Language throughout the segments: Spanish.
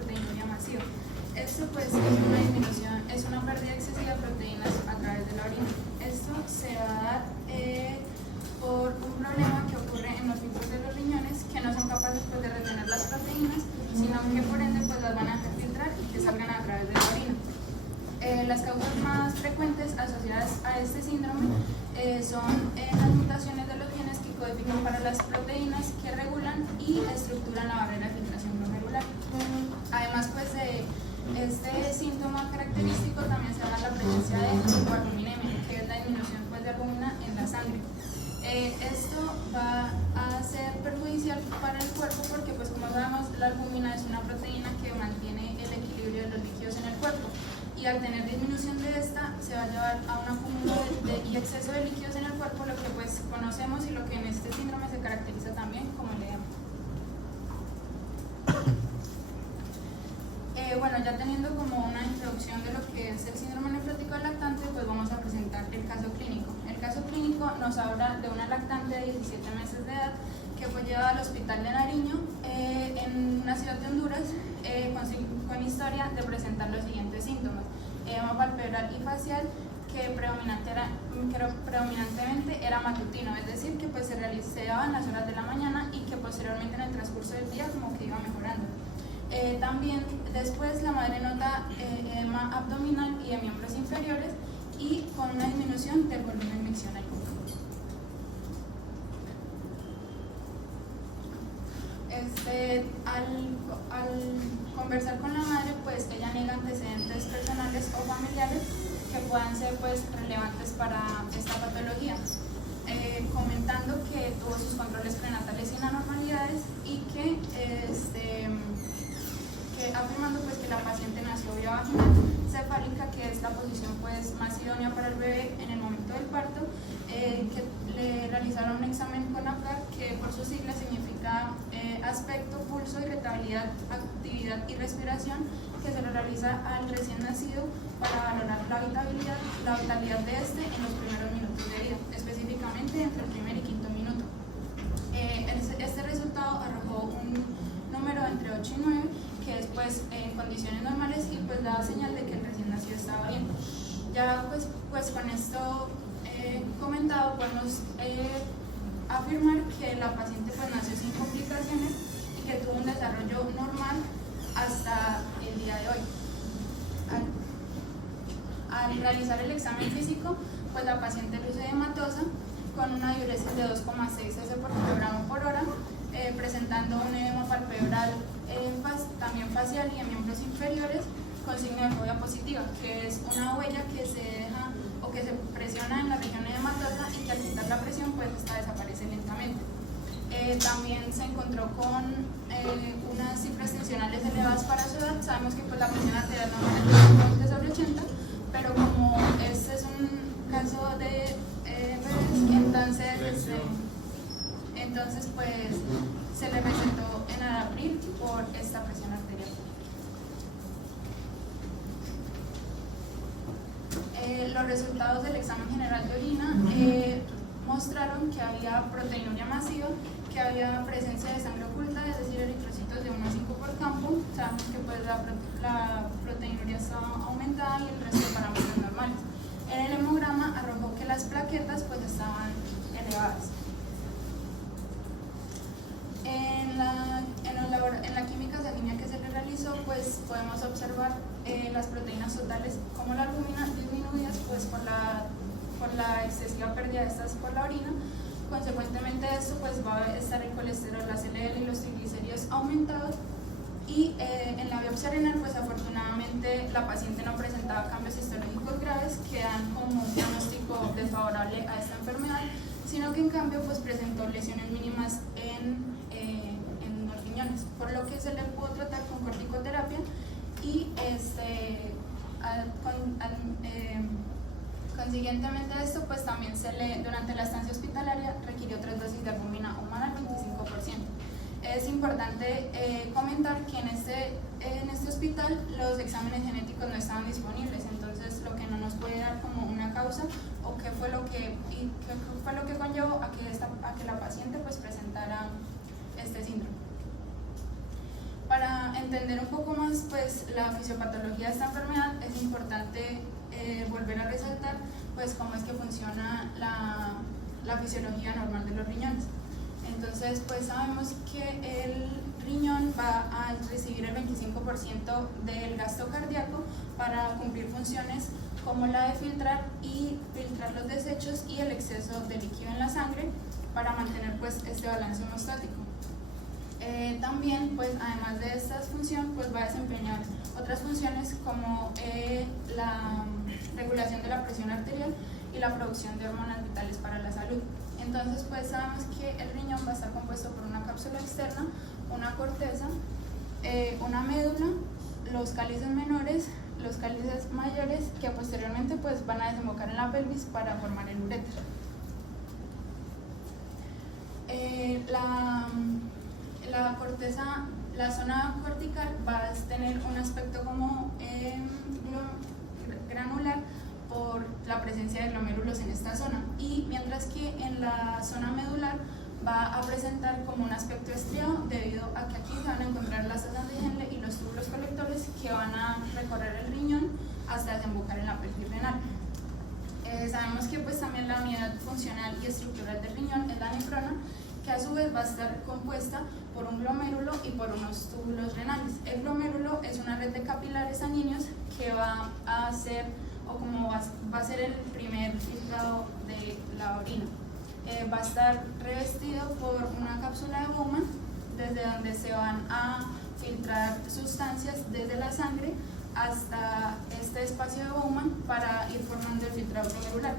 proteinuria masiva. Esto pues es una pérdida excesiva de proteínas a través de la orina. Esto se va a dar por un problema que ocurre en los filtros de los riñones, que no son capaces pues, de retener las proteínas, sino que por ende pues, las van a dejar filtrar y que salgan a través de la orina. Las causas más frecuentes asociadas a este síndrome son las mutaciones de los genes que codifican para las proteínas que regulan y estructuran la barrera de filtración glomerular. Además pues, de este síntoma característico también se da la presencia de hipoalbuminemia, que es la disminución pues, de albúmina en la sangre. Esto va a ser perjudicial para el cuerpo porque, pues, como sabemos, la albúmina es una proteína que mantiene el equilibrio de los líquidos en el cuerpo, y al tener disminución de esta se va a llevar a un acúmulo y exceso de líquidos en el cuerpo, lo que pues conocemos y lo que en este síndrome se caracteriza también como el edema. Bueno, ya teniendo como una introducción de lo que es el síndrome nefrótico del lactante, pues vamos a presentar el caso clínico. El caso clínico nos habla de una lactante de 17 meses de edad que fue llevada al hospital de Nariño en una ciudad de Honduras con historia de presentar los siguientes síntomas: edema palpebral y facial, que predominantemente era matutino, es decir, que pues se daba en las horas de la mañana y que posteriormente en el transcurso del día como que iba mejorando. También después la madre nota edema abdominal y de miembros inferiores y con una disminución del volumen miccional. Al conversar con la madre, pues ella niega antecedentes personales o familiares que puedan ser pues relevantes para esta patología, comentando que tuvo sus controles prenatales sin anormalidades y que afirmando pues que la paciente nació vía vaginal cefálica, que es la posición pues más idónea para el bebé en el momento del parto, que le realizaron un examen con APGAR, que por sus siglas significa aspecto, pulso, irritabilidad, actividad y respiración, que se le realiza al recién nacido para valorar la vitalidad de este en los primeros minutos de vida, específicamente entre el primer y quinto minuto. Este resultado arrojó un número entre 8 y 9, que es pues en condiciones normales y pues da señal de que el recién nacido estaba bien. Ya pues con esto comentado podemos afirmar que la paciente pues nació sin complicaciones y que tuvo un desarrollo normal hasta el día de hoy. Al realizar el examen físico, pues la paciente luce edematosa con una diuresis de 2,6 s por kilogramo por hora, presentando un edema palpebral también facial y en miembros inferiores con signo de fobia positiva, que es una huella que se deja o que se presiona en la región edematosa y que al quitar la presión pues esta desaparece lentamente. También se encontró con unas cifras tensionales elevadas para su edad. Sabemos que pues, la presión arterial normalmente es sobre 80, pero como este es un caso de bebés, entonces pues se le recetó enalapril por esta presión arterial. Los resultados del examen general de orina mostraron que había proteinuria masiva, que había presencia de sangre oculta, es decir, eritrocitos de 1 a 5 por campo. Sabemos que pues, la proteinuria estaba aumentada y el resto de parámetros normales. El hemograma arrojó que las plaquetas pues, estaban elevadas. En la química sanguínea que se le realizó, pues podemos observar las proteínas totales como la albúmina disminuidas pues, por la excesiva pérdida de estas por la orina. Consecuentemente de esto pues, va a estar el colesterol, las LDL y los triglicéridos aumentados. Y en la biopsia renal, pues afortunadamente la paciente no presentaba cambios histológicos graves que dan como un diagnóstico desfavorable a esta enfermedad, sino que en cambio pues presentó lesiones mínimas en los riñones, por lo que se le pudo tratar con corticoterapia y consiguientemente a esto pues también durante la estancia hospitalaria requirió 3 dosis de albúmina humana al 25%. Es importante comentar que en este hospital los exámenes genéticos no estaban disponibles, entonces lo que no nos puede dar como una causa o qué fue lo que conllevó a que la paciente pues presentara este síndrome. entender un poco más pues, la fisiopatología de esta enfermedad, es importante volver a resaltar pues, cómo es que funciona la fisiología normal de los riñones. Entonces, pues sabemos que el riñón va a recibir el 25% del gasto cardíaco para cumplir funciones como la de filtrar los desechos y el exceso de líquido en la sangre para mantener pues, este balance hemostático. También, pues, además de esta función, pues, va a desempeñar otras funciones como la regulación de la presión arterial y la producción de hormonas vitales para la salud. Entonces, pues sabemos que el riñón va a estar compuesto por una cápsula externa, una corteza, una médula, los cálices menores, los cálices mayores, que posteriormente pues, van a desembocar en la pelvis para formar el uréter. La corteza, la zona cortical va a tener un aspecto como granular por la presencia de glomérulos en esta zona, y mientras que en la zona medular va a presentar como un aspecto estriado debido a que aquí se van a encontrar las asas de Henle y los túbulos colectores que van a recorrer el riñón hasta desembocar en la pelvis renal. Sabemos que pues también la unidad funcional y estructural del riñón es la nefrona, que a su vez va a estar compuesta por un glomérulo y por unos túbulos renales. El glomérulo es una red de capilares sanguíneos que va a ser, o como va a ser el primer filtrado de la orina. Va a estar revestido por una cápsula de Bowman, desde donde se van a filtrar sustancias desde la sangre hasta este espacio de Bowman para ir formando el filtrado glomerular.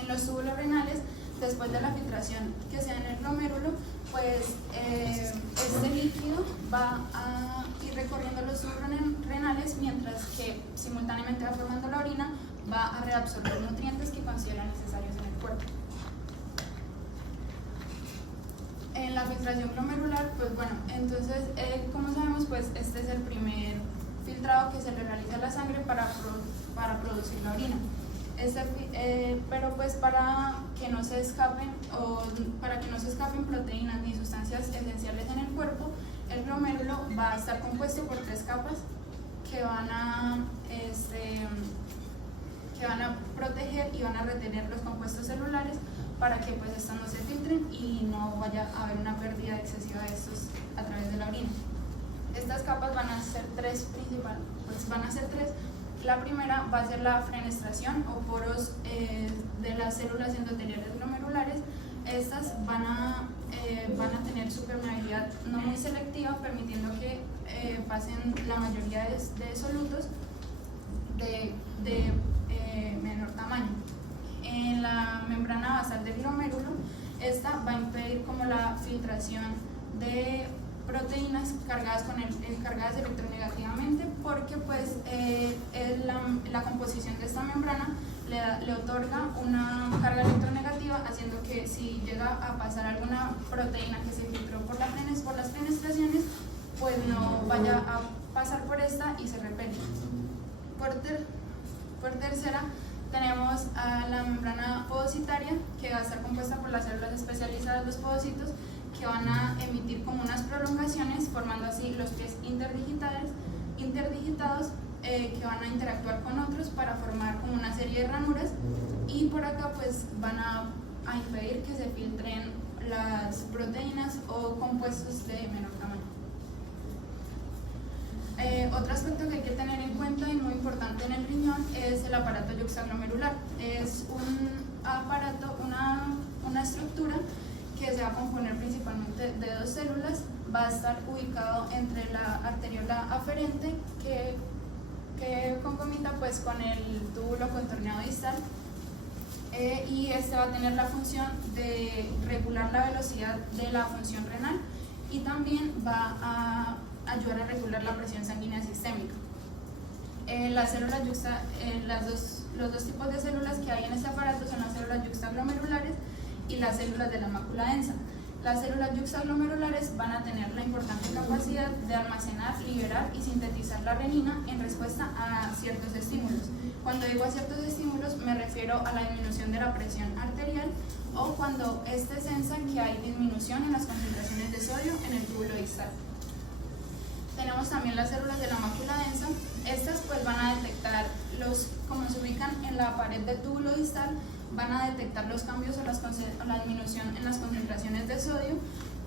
En los túbulos renales, después de la filtración que sea en el glomérulo, pues este líquido va a ir recorriendo los túbulos renales, mientras que simultáneamente va formando la orina, va a reabsorber nutrientes que consideran necesarios en el cuerpo. En la filtración glomerular, pues bueno, entonces como sabemos, pues este es el primer filtrado que se le realiza a la sangre para producir la orina. Pero pues para que no se escapen proteínas ni sustancias esenciales en el cuerpo, el glomérulo va a estar compuesto por 3 capas que van a proteger y van a retener los compuestos celulares para que pues estos no se filtren y no vaya a haber una pérdida excesiva de estos a través de la orina. Estas capas van a ser tres principales, pues van a ser 3. La primera va a ser la fenestración o poros de las células endoteliales glomerulares. Estas van a tener su permeabilidad no muy selectiva, permitiendo que pasen la mayoría de solutos de menor tamaño. En la membrana basal del glomérulo, esta va a impedir como la filtración de proteínas cargadas electronegativamente, porque pues la composición de esta membrana le otorga una carga electronegativa, haciendo que si llega a pasar alguna proteína que se filtró por las fenestraciones, pues no vaya a pasar por esta y se repele. Por tercera, tenemos a la membrana podocitaria, que va a estar compuesta por las células especializadas de los podocitos, que van a emitir como unas prolongaciones, formando así los pies interdigitados que van a interactuar con otros para formar como una serie de ranuras, y por acá pues van a impedir que se filtren las proteínas o compuestos de menor tamaño. Otro aspecto que hay que tener en cuenta y muy importante en el riñón es el aparato yuxtaglomerular. Es un aparato, una estructura que se va a componer principalmente de 2 células. Va a estar ubicado entre la arteriola aferente, que concomita pues con el túbulo contorneado distal, y este va a tener la función de regular la velocidad de la función renal, y también va a ayudar a regular la presión sanguínea sistémica. Los dos tipos de células que hay en este aparato son las células yuxtaglomerulares y las células de la mácula densa. Las células yuxtaglomerulares van a tener la importante capacidad de almacenar, liberar y sintetizar la renina en respuesta a ciertos estímulos. Cuando digo a ciertos estímulos, me refiero a la disminución de la presión arterial, o cuando sensa que hay disminución en las concentraciones de sodio en el túbulo distal. Tenemos también las células de la mácula densa. Estas pues van a detectar como se ubican en la pared del túbulo distal, van a detectar los cambios o la disminución en las concentraciones de sodio,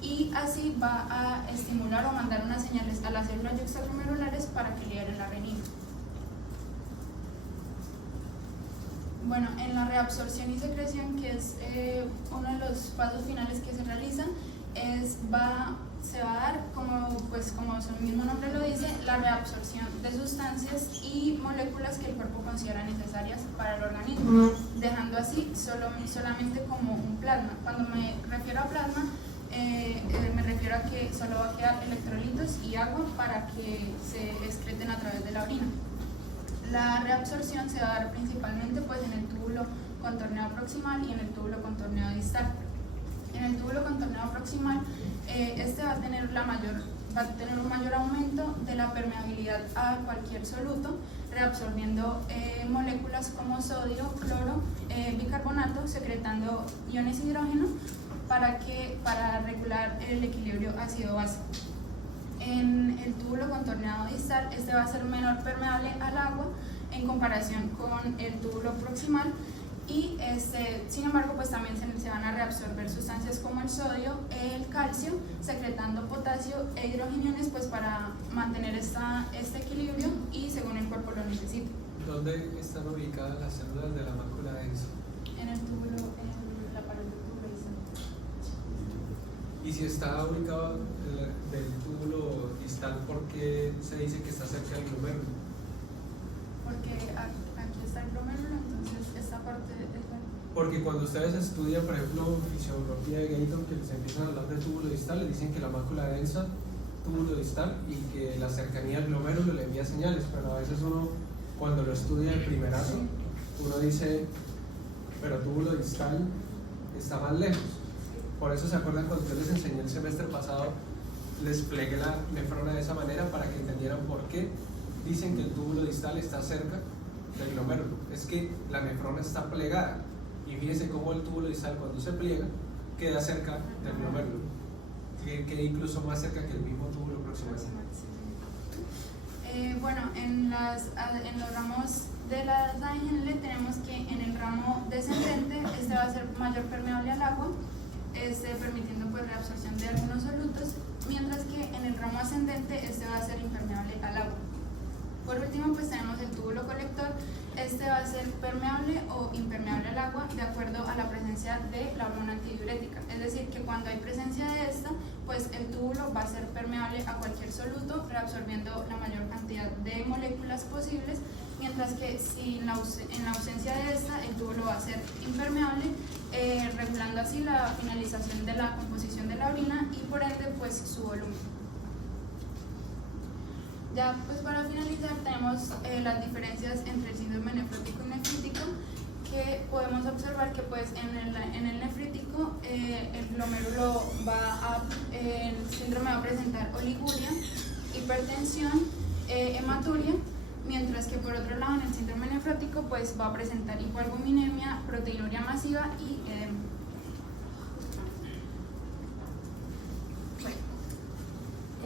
y así va a estimular o mandar unas señales a las células extraglomerulares para que liberen la renina. Bueno, en la reabsorción y secreción, que es uno de los pasos finales que se realizan, se va a dar, como su mismo nombre lo dice, la reabsorción de sustancias y moléculas que el cuerpo considera necesarias para el organismo, dejando así solamente como un plasma. Cuando me refiero a plasma, me refiero a que solo va a quedar electrolitos y agua para que se excreten a través de la orina. La reabsorción se va a dar principalmente pues, en el túbulo contorneado proximal y en el túbulo contorneado distal. En el túbulo contorneado proximal, este va a tener un mayor aumento de la permeabilidad a cualquier soluto, reabsorbiendo moléculas como sodio, cloro, bicarbonato, secretando iones hidrógeno para regular el equilibrio ácido-base. En el túbulo contorneado distal, este va a ser menor permeable al agua en comparación con el túbulo proximal, y sin embargo pues también se van a reabsorber sustancias como el sodio, el calcio, secretando potasio e hidrogeniones pues para mantener este equilibrio y según el cuerpo lo necesite. ¿Dónde están ubicadas las células de la mácula densa? En el túbulo, en la pared del túbulo distal. Y si está ubicado del túbulo distal, ¿por qué se dice que está cerca del glomérulo? Porque aquí está el glomérulo, entonces esta parte es Porque cuando ustedes estudian, por ejemplo, fisiografía de Gayton, que les empiezan a hablar del túbulo distal, les dicen que la mácula densa, túbulo distal, y que la cercanía al glomérulo le envía señales, pero a veces uno, cuando lo estudia el primerazo, uno dice, pero túbulo distal está más lejos. Por eso se acuerdan cuando yo les enseñé el semestre pasado, les plegué la nefrona de esa manera para que entendieran por qué dicen que el túbulo distal está cerca del glomérulo. Es que la nefrona está plegada, y fíjense cómo el túbulo distal cuando se pliega queda cerca del glomérulo, queda incluso más cerca que el mismo túbulo proximal. Bueno, en los ramos de la ANGL tenemos que en el ramo descendente este va a ser mayor permeable al agua, permitiendo pues reabsorción de algunos solutos, mientras que en el ramo ascendente este va a ser impermeable al agua. Por último pues tenemos el túbulo colector. Este va a ser permeable o impermeable al agua de acuerdo a la presencia de la hormona antidiurética. Es decir, que cuando hay presencia de esta, pues el túbulo va a ser permeable a cualquier soluto, reabsorbiendo la mayor cantidad de moléculas posibles, mientras que si en la ausencia de esta, el túbulo va a ser impermeable, regulando así la finalización de la composición de la orina y por ende pues su volumen. Ya pues para finalizar tenemos las diferencias entre el síndrome nefrótico y nefrítico, que podemos observar que pues en el nefrítico el glomérulo el síndrome va a presentar oliguria, hipertensión, hematuria, mientras que por otro lado en el síndrome nefrótico pues va a presentar hipoalbuminemia, proteinuria masiva y edema.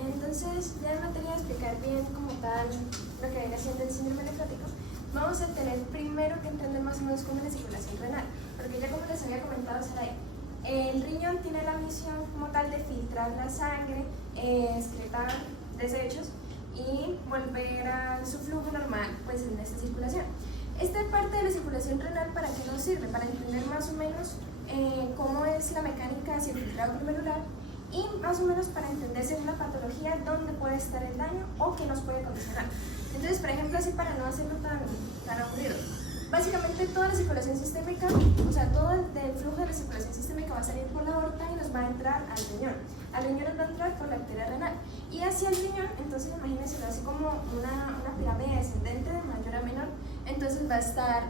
Entonces, ya en materia de explicar bien como tal lo que viene siendo el síndrome nefrótico, vamos a tener primero que entender más o menos cómo es la circulación renal, porque ya como les había comentado Saray, el riñón tiene la misión como tal de filtrar la sangre, excretar desechos y volver a su flujo normal pues en esta circulación. Esta parte de la circulación renal, ¿para qué nos sirve? Para entender más o menos cómo es la mecánica hacia el filtrado glomerular, y más o menos para entender según la patología dónde puede estar el daño o qué nos puede condicionar. Entonces, por ejemplo, así para no hacerlo tan aburrido, básicamente toda la circulación sistémica, o sea, todo el flujo de la circulación sistémica va a salir por la aorta y nos va a entrar al riñón. Al riñón nos va a entrar por la arteria renal. Y hacia el riñón, entonces imagínense así como una pirámide descendente de mayor a menor. Entonces va a estar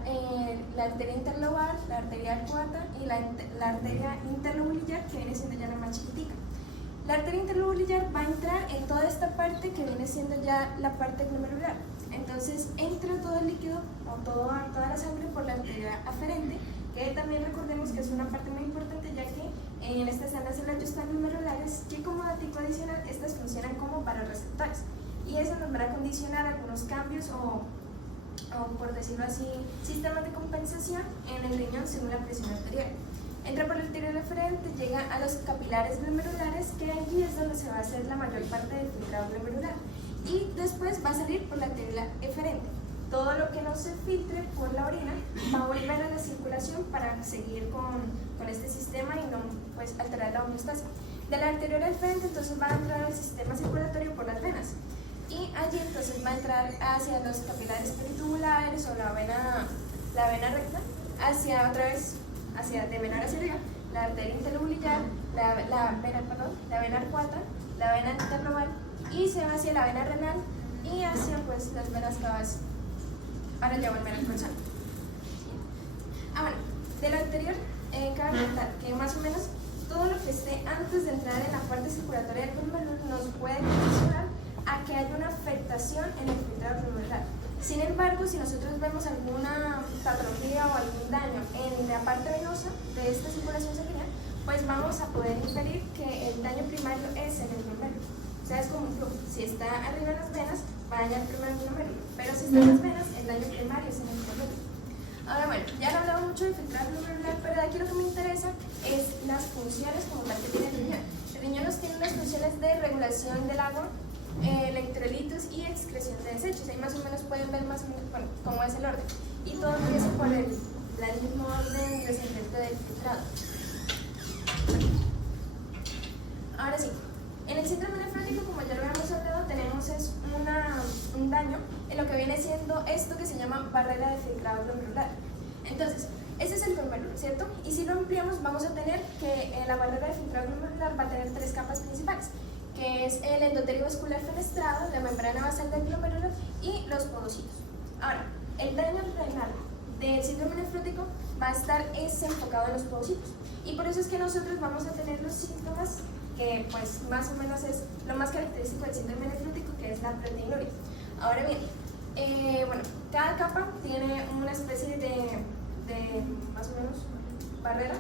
la arteria interlobar, la arteria arcuata y la arteria interlobulillar, que viene siendo ya la más chiquitica. La arteria interlobulillar va a entrar en toda esta parte que viene siendo ya la parte glomerular. Entonces entra todo el líquido o toda la sangre por la arteria aferente, que también recordemos que es una parte muy importante, ya que En esta están las células glomerulares, que como datico adicional, estas funcionan como vasoreceptores. Y eso nos van a condicionar algunos cambios o por decirlo así, sistemas de compensación en el riñón según la presión arterial. Entra por el arterial eferente, llega a los capilares glomerulares, que allí es donde se va a hacer la mayor parte del filtrado glomerular. Y después va a salir por la arteria eferente. Todo lo que no se filtre por la orina va a volver a la circulación para seguir con este sistema y no pues, alterar la homeostasis. De la arteria eferente entonces va a entrar al sistema circulatorio por las venas. Y allí entonces va a entrar hacia los capilares peritubulares o la vena recta, hacia otra vez, de menor hacia arriba, la arteria interlobulillar, la vena arcuata, la vena interlobal, y se va hacia la vena renal y hacia pues las venas cavas. Ahora ya volver al corazón. Bueno, de lo anterior, cabe notar que más o menos todo lo que esté antes de entrar en la parte circulatoria del glomérulo nos puede condicionar a que haya una afectación en el filtrado glomerular. Sin embargo, si nosotros vemos alguna patología o algún daño en la parte venosa de esta circulación sanguínea, pues vamos a poder inferir que el daño primario es en el glomérulo. O sea, es como un flujo. Si está arriba en las venas, va a dañar primero el glomérulo, pero si está en las venas, el daño primario es en el glomérulo. Ahora bueno, ya he hablado mucho del filtrado glomerular, pero de aquí lo que me interesa es las funciones como tal que tiene el riñón. El riñón nos tiene unas funciones de regulación del agua, electrolitos y excreción de desechos. Ahí más o menos pueden ver más o menos, bueno, cómo es el orden. Y todo empieza por el mismo orden descendente del filtrado. Ahora sí, en el síndrome nefrótico, como ya lo habíamos hablado, tenemos un daño en lo que viene siendo esto que se llama barrera de filtrado glomerular. Entonces, ese es el glomérulo, ¿cierto? Y si lo ampliamos, vamos a tener que la barrera de filtrado glomerular va a tener tres capas principales, que es el endotelio vascular fenestrado, la membrana basal del glomérulo y los podocitos. Ahora, el daño renal del síndrome nefrótico va a estar enfocado en los podocitos. Y por eso es que nosotros vamos a tener los síntomas que pues más o menos es lo más característico del síndrome nefrótico, que es la proteinuria. Ahora bien, bueno, cada capa tiene una especie de más o menos barrera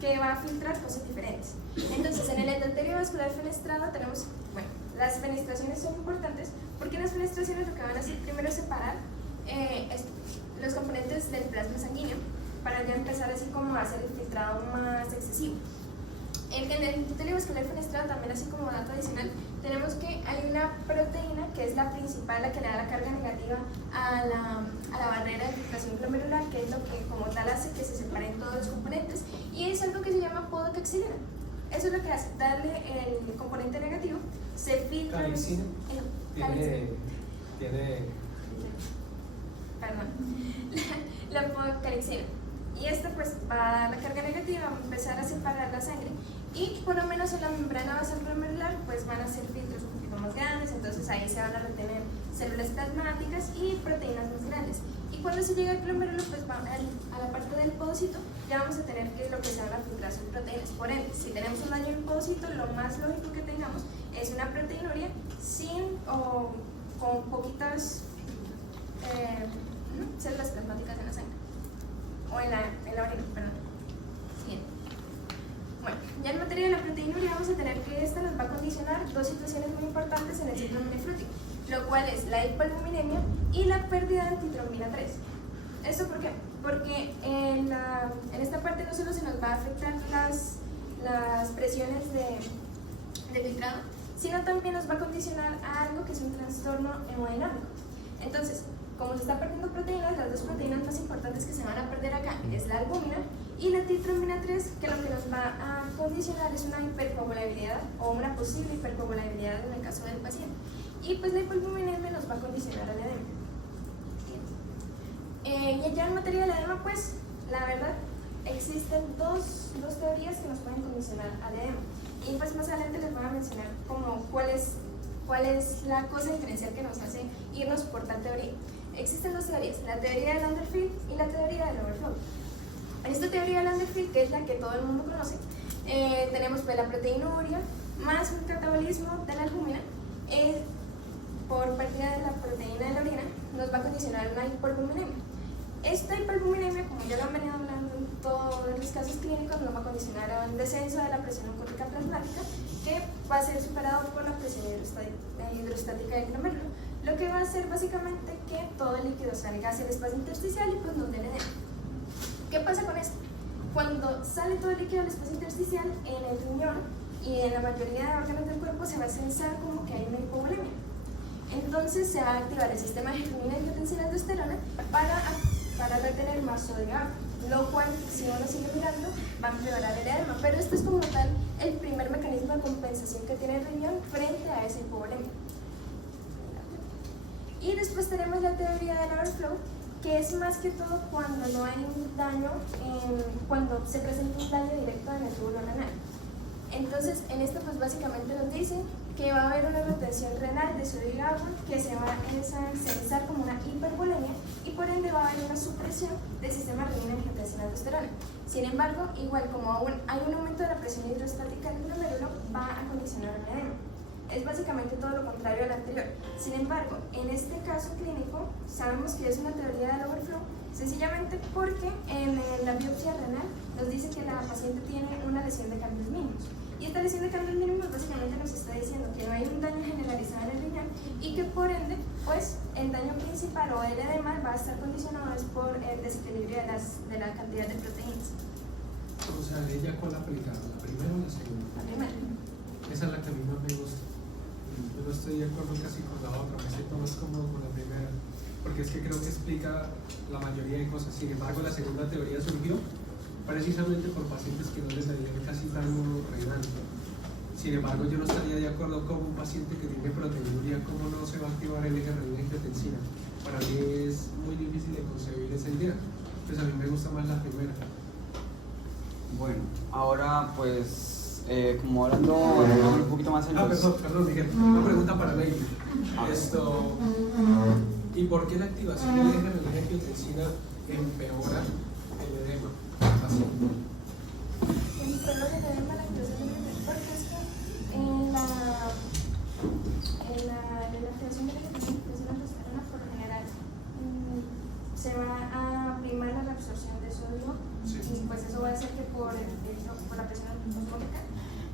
que va a filtrar cosas diferentes. Entonces, en el endotelio vascular fenestrado tenemos, bueno, las fenestraciones son importantes porque las fenestraciones lo que van a hacer primero es separar los componentes del plasma sanguíneo para ya empezar así como a hacer el filtrado más excesivo. En el endotelio vascular fenestrado también, así como dato adicional, tenemos que hay una proteína que es la principal, la que le da la carga negativa a la barrera de filtración glomerular, que es lo que como tal hace que se separen todos los componentes, y es algo que se llama podocaxilina. Eso es lo que hace, darle el componente negativo, se filtra. Calixina tiene perdón, la podocalixina. Y esto pues va a dar la carga negativa, va a empezar a separar la sangre, y por lo menos en la membrana basal glomerular pues van a ser filtros un poquito más grandes, entonces ahí se van a retener células plasmáticas y proteínas más grandes. Y cuando se llega al glomérulo, pues va a la parte del podocito, ya vamos a tener que lo que se llama la filtración de proteínas. Por ende, si tenemos un daño en el podocito, lo más lógico que tengamos es una proteinuria con poquitas células plasmáticas en la sangre. O en la orina, perdón. Bien. Bueno, ya en materia de la proteinuria vamos a tener que esta nos va a condicionar dos situaciones muy importantes en el síndrome nefrótico, lo cual es la hipoalbuminemia y la pérdida de antitrombina 3. ¿Esto por qué? Porque en esta parte no solo se nos va a afectar las presiones de filtrado, sino también nos va a condicionar a algo que es un trastorno hemodinámico. Entonces, como se está perdiendo proteínas, las dos proteínas más importantes que se van a perder acá es la albúmina y la antitrombina 3, que lo que nos va a condicionar es una hipercoagulabilidad o una posible hipercoagulabilidad en el caso del paciente. Y pues la hipoalbuminemia nos va a condicionar al edema. Y ya en materia del edema, pues la verdad existen dos teorías que nos pueden condicionar al edema. Y pues más adelante les voy a mencionar como cuál es la cosa diferencial que nos hace irnos por tal teoría. Existen dos teorías, la teoría de Landerfield y la teoría del overflow. En esta teoría de Landerfield, que es la que todo el mundo conoce, tenemos pues la proteinuria más un catabolismo de la albúmina por pérdida de la proteína de la orina, nos va a condicionar una hipoalbuminemia. Esta hipoalbuminemia, como ya lo han venido hablando todos los casos clínicos nos va a condicionar a un descenso de la presión oncótica plasmática que va a ser superado por la presión hidrostática del glomérulo, lo que va a hacer básicamente que todo el líquido salga hacia el espacio intersticial y pues nos dé edema. ¿Qué pasa con esto? Cuando sale todo el líquido al espacio intersticial, en el riñón y en la mayoría de órganos del cuerpo se va a sensar como que hay una hipovolemia. Entonces se va a activar el sistema de germina y angiotensina aldosterona para retener más sodio, lo cual, si uno sigue mirando, va a empeorar el edema. Pero esto es como tal el primer mecanismo de compensación que tiene el riñón frente a esa hipovolemia. Y después tenemos la teoría del overflow, que es más que todo cuando no hay un daño, cuando se presenta un daño directo en el túbulo renal. Entonces, en esto pues básicamente nos dicen que va a haber una retención renal de sodio y agua que se va a sensar como una hipervolemia y por ende va a haber una supresión del sistema renina-angiotensina aldosterona. Sin embargo, igual como aún hay un aumento de la presión hidrostática del glomérulo, va a condicionar el edema. Es básicamente todo lo contrario al anterior. Sin embargo, en este caso clínico, sabemos que es una teoría del overflow, sencillamente porque en la biopsia renal nos dice que la paciente tiene una lesión de cambios mínimos. Y esta lesión de cambios mínimos básicamente nos está diciendo que no hay un daño generalizado en el riñón y que por ende, pues el daño principal o el edema va a estar condicionado por el desequilibrio de la cantidad de proteínas. O sea, ¿ella cuál aplicaba? ¿La primera o la segunda? La primera. Esa es la que a mí más me gusta. Yo no estoy de acuerdo casi con la otra, me siento más cómodo con la primera, porque es que creo que explica la mayoría de cosas. Sin embargo, la segunda teoría surgió precisamente por pacientes que no les darían casi daño renal. Sin embargo, yo no estaría de acuerdo con un paciente que tiene proteinuria, cómo no se va a activar el eje renina-angiotensina. Para mí es muy difícil de concebir esa idea. Pues a mí me gusta más la primera. Bueno, ahora pues, como hablando un poquito más en los... Perdón, Miguel, una pregunta para Lady. ¿Y por qué la activación del eje renina-angiotensina empeora el edema? Así. Empeora el edema, la activación del eje, porque es que en la activación del eje renina aldosterona por lo general se va a primar la reabsorción de sodio. Sí. Y pues eso va a hacer que por la presión osmótica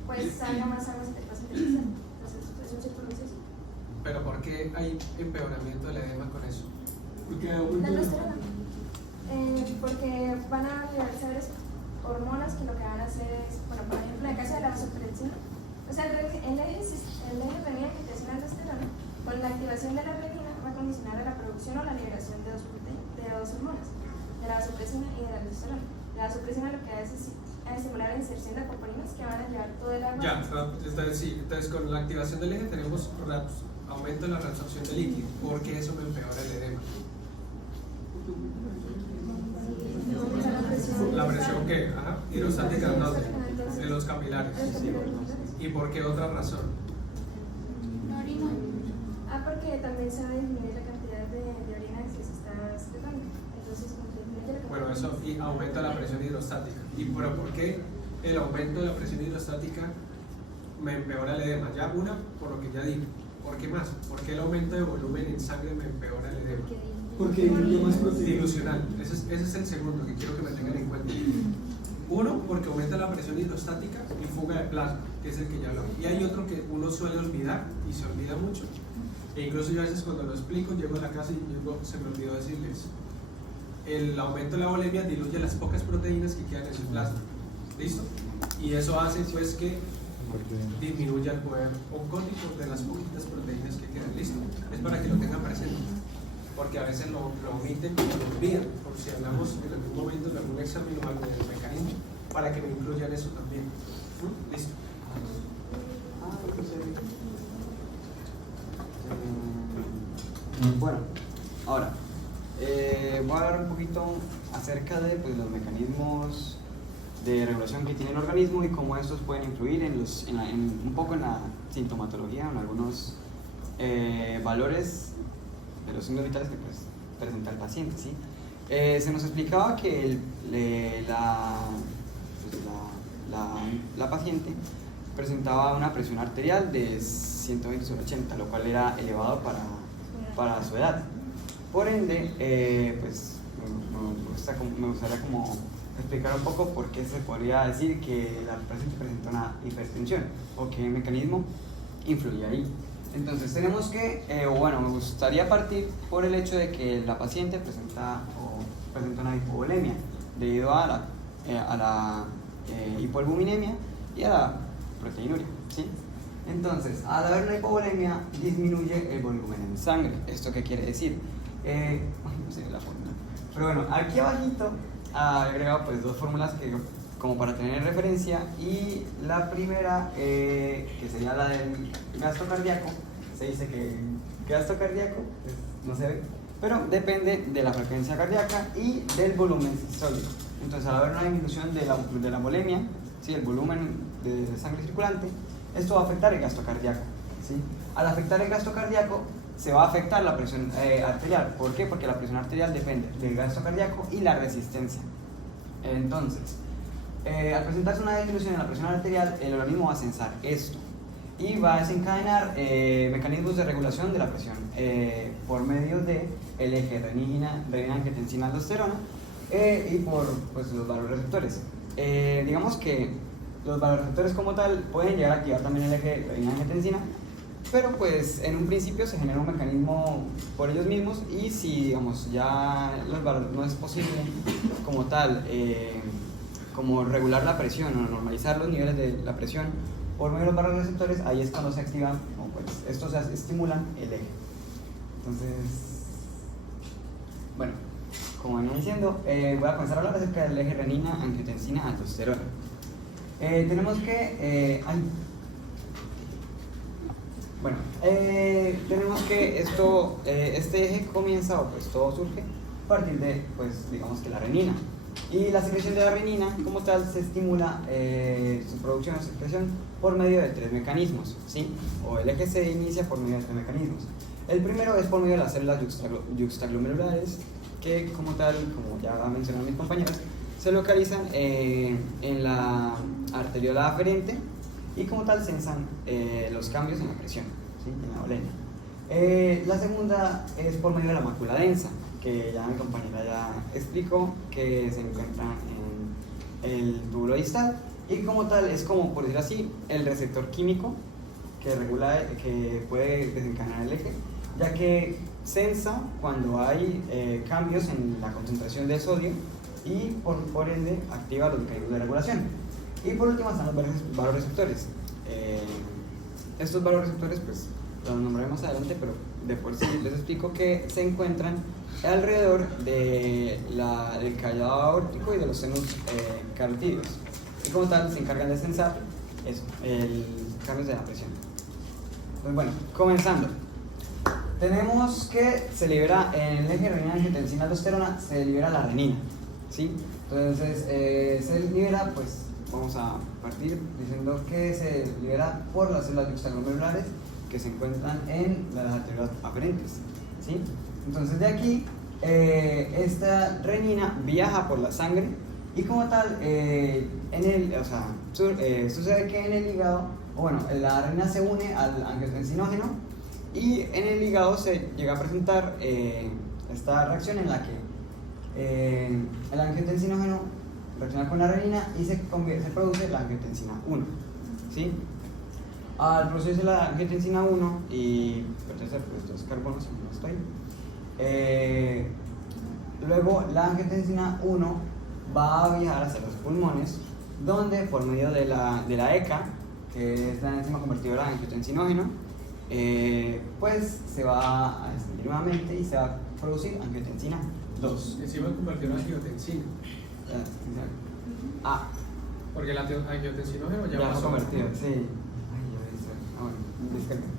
pues salga más agua del espacio intersticial. Entonces es un círculo vicioso. ¿Pero por qué hay empeoramiento del edema con eso? Porque La aldosterona. Porque van a liberarse hormonas que lo que van a hacer es, bueno, por ejemplo, en el caso de la vasopresina, o sea, el eje renina-angiotensina aldosterona, con la activación de la renina va a condicionar a la producción o la liberación de dos hormonas, de la vasopresina y de la aldosterona. La vasopresina lo que hace es estimular la inserción de apopolinas que van a llevar todo el agua. ya, entonces con la activación del eje tenemos aumento en la reabsorción de líquido, porque eso me empeora el edema. La presión que, hidrostática de los capilares. ¿Y por qué otra razón? No orina. Porque también se va a disminuir la cantidad de orina que se está excretando. Entonces, Bueno, eso y aumenta la presión hidrostática. ¿Y por qué el aumento de la presión hidrostática me empeora el edema? Ya una, por lo que ya dije. ¿Por qué más? ¿Por qué el aumento de volumen en sangre me empeora el edema? Porque hay más proteína. Dilucional. Ese es el segundo que quiero que me tengan en cuenta. Uno, porque aumenta la presión hidrostática y fuga de plasma, que es el que ya hablamos. Y hay otro que uno suele olvidar y se olvida mucho. E incluso yo a veces cuando lo explico, llego a la casa y se me olvidó decirles. El aumento de la volemia diluye las pocas proteínas que quedan en su plasma. ¿Listo? Y eso hace pues que disminuya el poder oncótico de las poquitas proteínas que quedan. ¿Listo? Es para que lo tengan presente. Porque a veces lo omiten y lo olvidan. Por si hablamos en algún momento de algún examen o algo del mecanismo, para que me incluyan eso también. ¿Listo? Bueno, ahora voy a hablar un poquito acerca de pues, los mecanismos de regulación que tiene el organismo y cómo estos pueden influir un poco en la sintomatología, en algunos valores de los signos vitales que pues, presenta el paciente. ¿Sí? Se nos explicaba que la paciente presentaba una presión arterial de 120/80, lo cual era elevado para su edad. Por ende, pues me gustaría como explicar un poco por qué se podría decir que la paciente presenta una hipertensión o qué mecanismo influye ahí. Entonces tenemos que, bueno, me gustaría partir por el hecho de que la paciente presenta una hipovolemia debido a la hipoalbuminemia y a la proteinuria, ¿sí? Entonces, al haber una hipovolemia, disminuye el volumen en sangre. ¿Esto qué quiere decir? No sé la fórmula. Pero bueno, aquí abajito he agregado pues dos fórmulas que, como para tener referencia, y la primera, que sería la del gasto cardíaco, se dice que gasto cardíaco pues, no se ve, pero depende de la frecuencia cardíaca y del volumen sistólico. Entonces, al haber una disminución de la volemia, ¿sí? El volumen de sangre circulante, esto va a afectar el gasto cardíaco, ¿sí? Al afectar el gasto cardíaco, se va a afectar la presión arterial. ¿Por qué? Porque la presión arterial depende del gasto cardíaco y la resistencia. Entonces, al presentarse una disminución en la presión arterial, el organismo va a sensar esto y va a desencadenar mecanismos de regulación de la presión por medio del eje renina-angiotensina-aldosterona y por pues, los valorreceptores. Digamos que los valorreceptores como tal pueden llegar a activar también el eje renina-angiotensina, pero pues en un principio se genera un mecanismo por ellos mismos, y si digamos ya no es posible como tal como regular la presión o normalizar los niveles de la presión por medio de los valorreceptores, ahí es cuando se activan o pues estos estimulan el eje. Entonces, bueno, como venía diciendo, voy a comenzar a hablar acerca del eje renina-angiotensina-aldosterona. Tenemos que tenemos que este eje comienza, o pues todo surge a partir de, pues digamos que la renina, y la secreción de la renina como tal se estimula su producción o secreción por medio de tres mecanismos, ¿sí? O el eje se inicia por medio de tres mecanismos. El primero es por medio de las células yuxtaglomerulares, que como tal, como ya mencionaron mis compañeros, se localizan en la arteriola aferente y como tal sensan los cambios en la presión, ¿sí? En la volemia. La segunda es por medio de la mácula densa, que ya mi compañera ya explicó, que se encuentra en el túbulo distal, y como tal es como, por decir así, el receptor químico que puede desencadenar el eje, ya que sensa cuando hay cambios en la concentración de sodio y por ende activa los mecanismos de regulación. Y por último están los valorreceptores. Estos valorreceptores pues los nombraré más adelante, pero de por sí les explico que se encuentran alrededor del callado aórtico y de los senos carotídeos, y como tal se encargan de sensar el cambio de la presión. Pues bueno, comenzando, tenemos que se libera en el eje renina-angiotensina-aldosterona, se libera la renina, ¿sí? Entonces se libera, pues vamos a partir diciendo que se libera por las células yuxtaglomerulares que se encuentran en las arteriolas aferentes, ¿sí? Entonces de aquí esta renina viaja por la sangre y como tal sucede que en el hígado, la renina se une al angiotensinógeno y en el hígado se llega a presentar esta reacción en la que el angiotensinógeno reacciona con la renina y se produce la angiotensina 1, ¿sí? Al producirse la angiotensina 1 y pertenecer pues, estos carbonos, no estoy, luego la angiotensina 1 va a viajar hacia los pulmones, donde por medio de la ECA, que es la enzima convertidora de angiotensinógeno, pues se va a extinguir nuevamente y se va a producir angiotensina 2. Enzima convertidora de angiotensina. Porque la angiotensinógeno ya fue pasó. convertido, sí.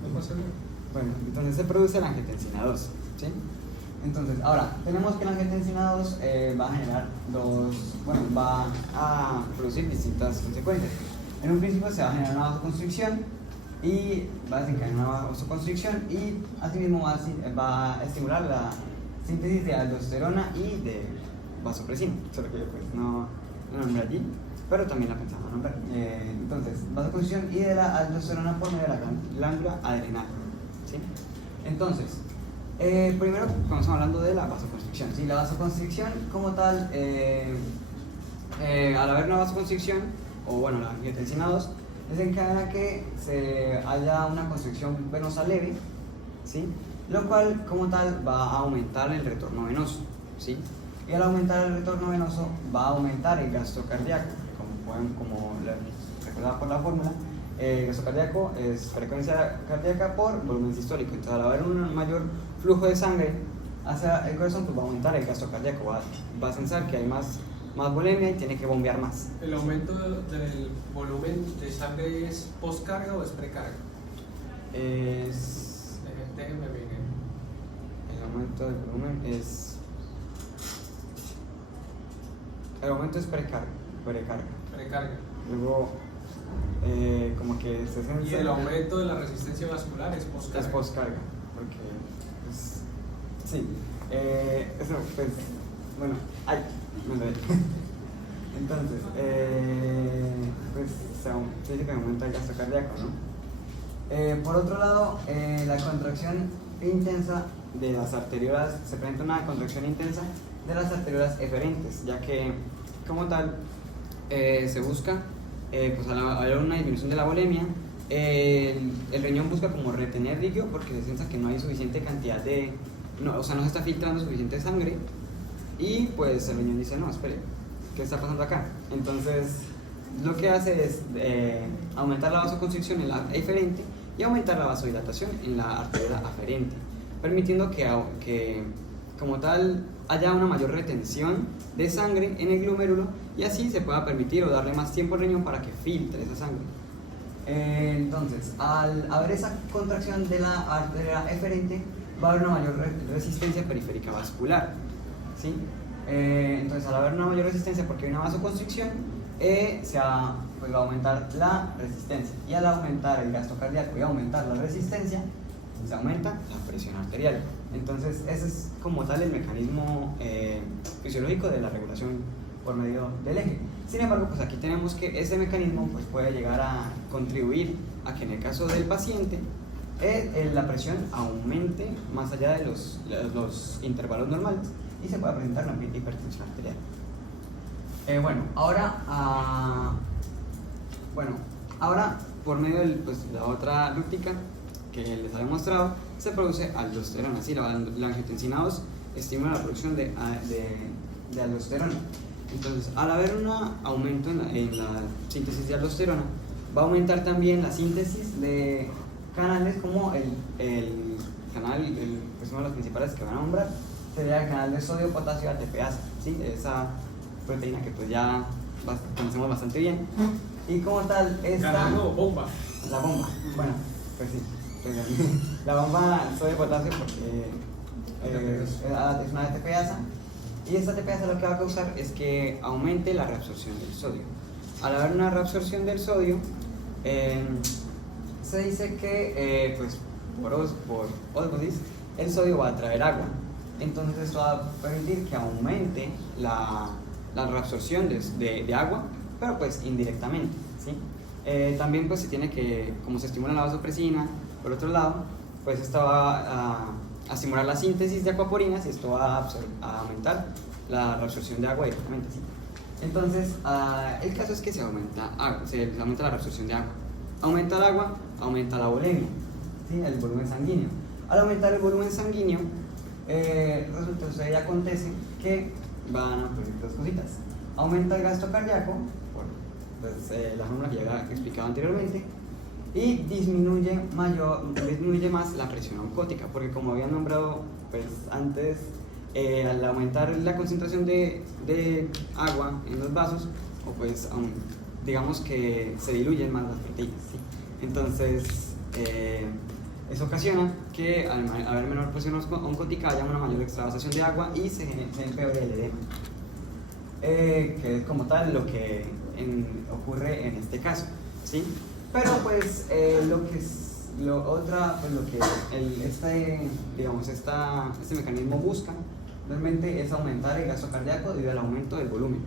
No pasa nada. Bueno, entonces se produce la angiotensina 2, ¿sí? Entonces, ahora, tenemos que la angiotensina 2 va a producir distintas consecuencias. En un principio se va a generar una vasoconstricción y va a desencadenar una vasoconstricción y asimismo va a estimular la síntesis de aldosterona y de vasopresina, solo que yo pues no nombré allí, pero también la pensaba nombrar. Entonces, vasoconstricción y de la aldosterona por medio de la glándula adrenal, ¿sí? Entonces, primero comenzamos hablando de la vasoconstricción. ¿Sí? La vasoconstricción como tal al haber una vasoconstricción, o bueno, la angiotensina 2, desencadena que se haya una constricción venosa leve, ¿sí? Lo cual como tal va a aumentar el retorno venoso, ¿sí? Y al aumentar el retorno venoso va a aumentar el gasto cardíaco, como recordaba por la fórmula, el gasto cardíaco es frecuencia cardíaca por volumen sistólico. Entonces al haber un mayor flujo de sangre hacia el corazón, pues va a aumentar el gasto cardíaco, va a pensar que hay más volemia y tiene que bombear más. ¿El aumento del volumen de sangre es postcarga o es precarga? Déjenme ver. El aumento del volumen es... El aumento es precarga. Precarga. Luego, como que se siente... Y el aumento de la resistencia vascular es postcarga. Es postcarga, porque... Pues, sí. Eso, pues... Bueno, ¡ay! Me enredé. Entonces, pues se dice que aumenta el gasto cardíaco, ¿no? Por otro lado, la contracción intensa de las arteriolas, se presenta una contracción intensa de las arteriolas eferentes, ya que como tal se busca, pues al haber una disminución de la volemia, el riñón busca como retener líquido porque se piensa que no hay suficiente cantidad de, no, o sea, no se está filtrando suficiente sangre, y pues el riñón dice, no, espere, ¿qué está pasando acá? Entonces lo que hace es aumentar la vasoconstricción en la eferente y aumentar la vasodilatación en la arteriola aferente, permitiendo que como tal haya una mayor retención de sangre en el glomérulo y así se pueda permitir o darle más tiempo al riñón para que filtre esa sangre. Entonces, al haber esa contracción de la arteria eferente, va a haber una mayor resistencia periférica vascular, ¿sí? Entonces, al haber una mayor resistencia porque hay una vasoconstricción, pues va a aumentar la resistencia, y al aumentar el gasto cardíaco y aumentar la resistencia, se aumenta la presión arterial. Entonces ese es como tal el mecanismo fisiológico de la regulación por medio del eje. Sin embargo, pues aquí tenemos que ese mecanismo pues puede llegar a contribuir a que en el caso del paciente la presión aumente más allá de los intervalos normales y se pueda presentar una hipertensión arterial. Ahora por medio de la otra rúbrica que les había mostrado, se produce aldosterona. Sí, la angiotensina 2 estimula la producción de aldosterona. Entonces, al haber un aumento en la síntesis de aldosterona, va a aumentar también la síntesis de canales como el canal, pues uno de los principales que van a nombrar, sería el canal de sodio-potasio ATPase, ¿sí? Esa proteína que pues ya conocemos bastante bien. Y como tal, ¿Canal o bomba? La bomba, bueno, pues sí. La bomba sodio potasio porque es una ATPasa, y esta ATPasa lo que va a causar es que aumente la reabsorción del sodio. Al haber una reabsorción del sodio, se dice que pues por ósmosis el sodio va a atraer agua, entonces esto va a permitir que aumente la reabsorción de agua, pero pues indirectamente, ¿sí? También pues se tiene que, como se estimula la vasopresina, por otro lado, pues esto va a estimular la síntesis de acuaporinas y esto va a aumentar la reabsorción de agua directamente, ¿sí? Entonces, el caso es que se aumenta la reabsorción de agua. Aumenta el agua, aumenta la volemia, ¿sí? El volumen sanguíneo. Al aumentar el volumen sanguíneo, resulta y acontece que van a ocurrir dos cositas. Aumenta el gasto cardíaco, por la fórmula que ya había explicado anteriormente, y disminuye más la presión oncótica, porque como había nombrado pues, antes, al aumentar la concentración de agua en los vasos, o pues digamos que se diluyen más las proteínas, ¿sí? Entonces eso ocasiona que al haber menor presión oncótica haya una mayor extravasación de agua y se empeore el edema, que es como tal lo que ocurre en este caso, ¿sí? Pero pues este mecanismo busca realmente es aumentar el gasto cardíaco debido al aumento del volumen,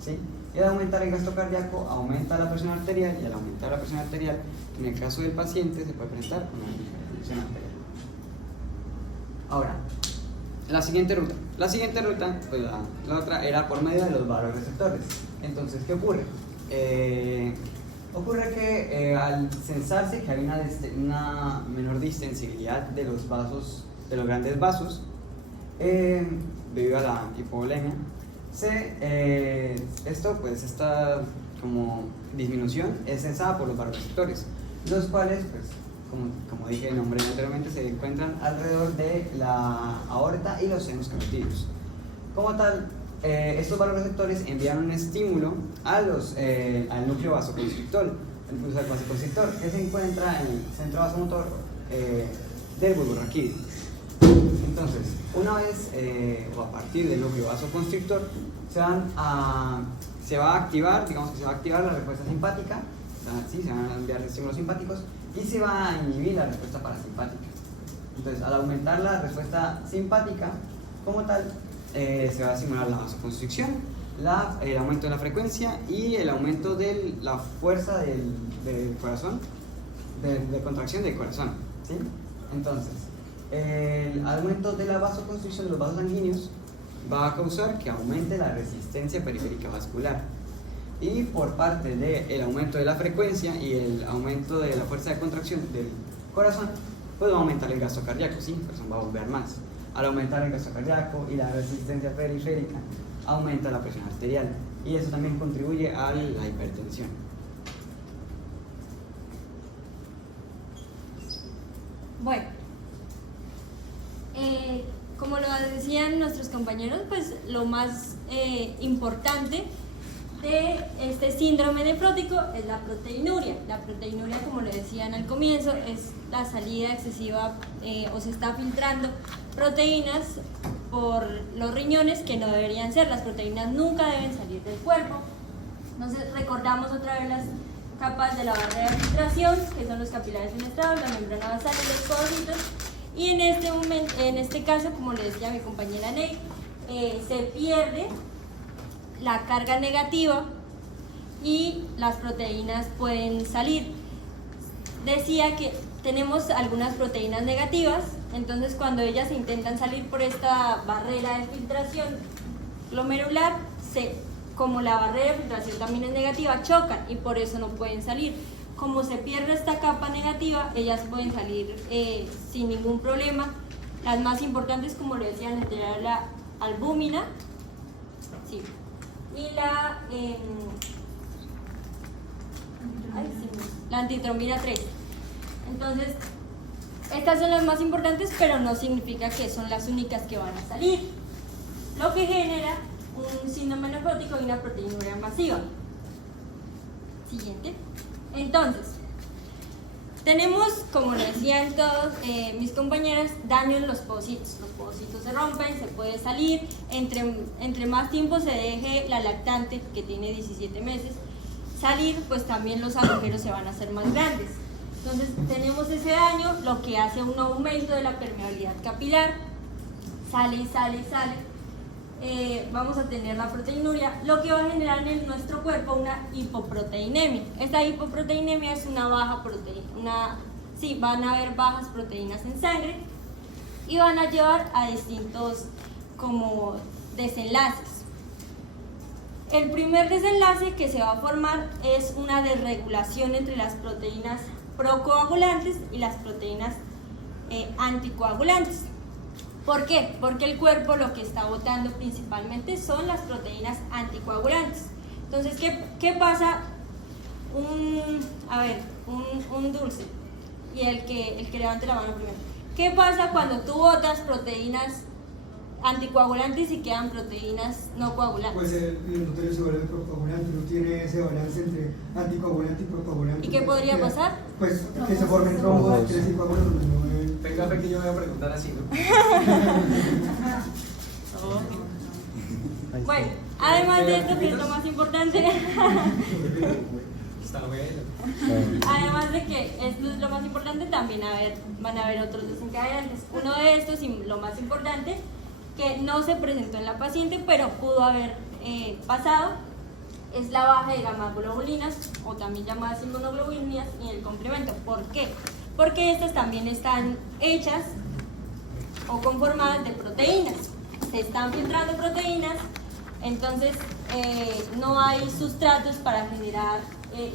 ¿sí? Y al aumentar el gasto cardíaco aumenta la presión arterial, y al aumentar la presión arterial, en el caso del paciente se puede presentar una hipertensión arterial. Ahora, La siguiente ruta, pues la otra era por medio de los vasoreceptores. Entonces, ¿qué ocurre? Ocurre que al censarse que hay una menor distensibilidad de los vasos, de los grandes vasos, debido a la hipovolemia, esta como disminución es censada por los vasoreceptores, los cuales, pues, como dije el nombre anteriormente, se encuentran alrededor de la aorta y los senos carotídeos. Como tal, estos vasoreceptores envían un estímulo al núcleo vasoconstrictor, que se encuentra en el centro vasomotor del bulbo raquídeo. Entonces, una vez o a partir del núcleo vasoconstrictor se va a activar la respuesta simpática, ¿sí? Se van a enviar estímulos simpáticos y se va a inhibir la respuesta parasimpática. Entonces, al aumentar la respuesta simpática como tal, se va a estimular la vasoconstricción, el aumento de la frecuencia y el aumento de la fuerza del corazón, de contracción del corazón, ¿sí? Entonces, el aumento de la vasoconstricción de los vasos sanguíneos va a causar que aumente la resistencia periférica vascular. Y por parte del aumento de la frecuencia y el aumento de la fuerza de contracción del corazón, pues va a aumentar el gasto cardíaco, ¿sí? El corazón va a bombear más. Al aumentar el gasto cardíaco y la resistencia periférica, aumenta la presión arterial. Y eso también contribuye a la hipertensión. Bueno, como lo decían nuestros compañeros, pues lo más importante de este síndrome nefrótico es la proteinuria. La proteinuria, como lo decían al comienzo, es la salida excesiva o se está filtrando proteínas por los riñones que no deberían ser. Las proteínas nunca deben salir del cuerpo. Entonces recordamos otra vez las capas de la barrera de filtración, que son los capilares fenestrados, la membrana basal y los podocitos. Y en este caso, como le decía mi compañera Ney, se pierde la carga negativa y las proteínas pueden salir. Decía que tenemos algunas proteínas negativas, entonces cuando ellas intentan salir por esta barrera de filtración glomerular, como la barrera de filtración también es negativa, chocan y por eso no pueden salir. Como se pierde esta capa negativa, ellas pueden salir sin ningún problema. Las más importantes, como le decían, era la albúmina, sí, y la antitrombina 3. Entonces, estas son las más importantes, pero no significa que son las únicas que van a salir, lo que genera un síndrome nefrótico y una proteinuria masiva. Siguiente. Entonces, tenemos, como lo decían todos mis compañeras, daño en los podocitos. Los podocitos se rompen, se puede salir. Entre más tiempo se deje la lactante, que tiene 17 meses, salir, pues también los agujeros se van a hacer más grandes. Entonces, tenemos ese daño, lo que hace un aumento de la permeabilidad capilar. Sale. Vamos a tener la proteinuria, lo que va a generar en nuestro cuerpo una hipoproteinemia. Esta hipoproteinemia es una baja proteína, van a haber bajas proteínas en sangre y van a llevar a distintos como desenlaces. El primer desenlace que se va a formar es una desregulación entre las proteínas procoagulantes y las proteínas anticoagulantes. ¿Por qué? Porque el cuerpo lo que está botando principalmente son las proteínas anticoagulantes. Entonces, ¿qué pasa? Un dulce. Y el que levante la mano primero. ¿Qué pasa cuando tú botas proteínas anticoagulantes y quedan proteínas no coagulantes? Pues el endotelio se vuelve procoagulante, no tiene ese balance entre anticoagulante y procoagulante. ¿Y qué podría pasar? Pues que se formen trombos, tres y coágulos donde no ven. Tenga fe que yo voy a preguntar así, ¿no? Bueno, además de esto, que es lo más importante, Está bueno. además de que esto es lo más importante, también van a haber otros desencadenantes. Uno de estos, y lo más importante, que no se presentó en la paciente, pero pudo haber pasado, es la baja de gamma-globulinas, o también llamadas inmunoglobulinas, y el complemento. ¿Por qué? Porque estas también están hechas o conformadas de proteínas. Se están filtrando proteínas, entonces no hay sustratos para generar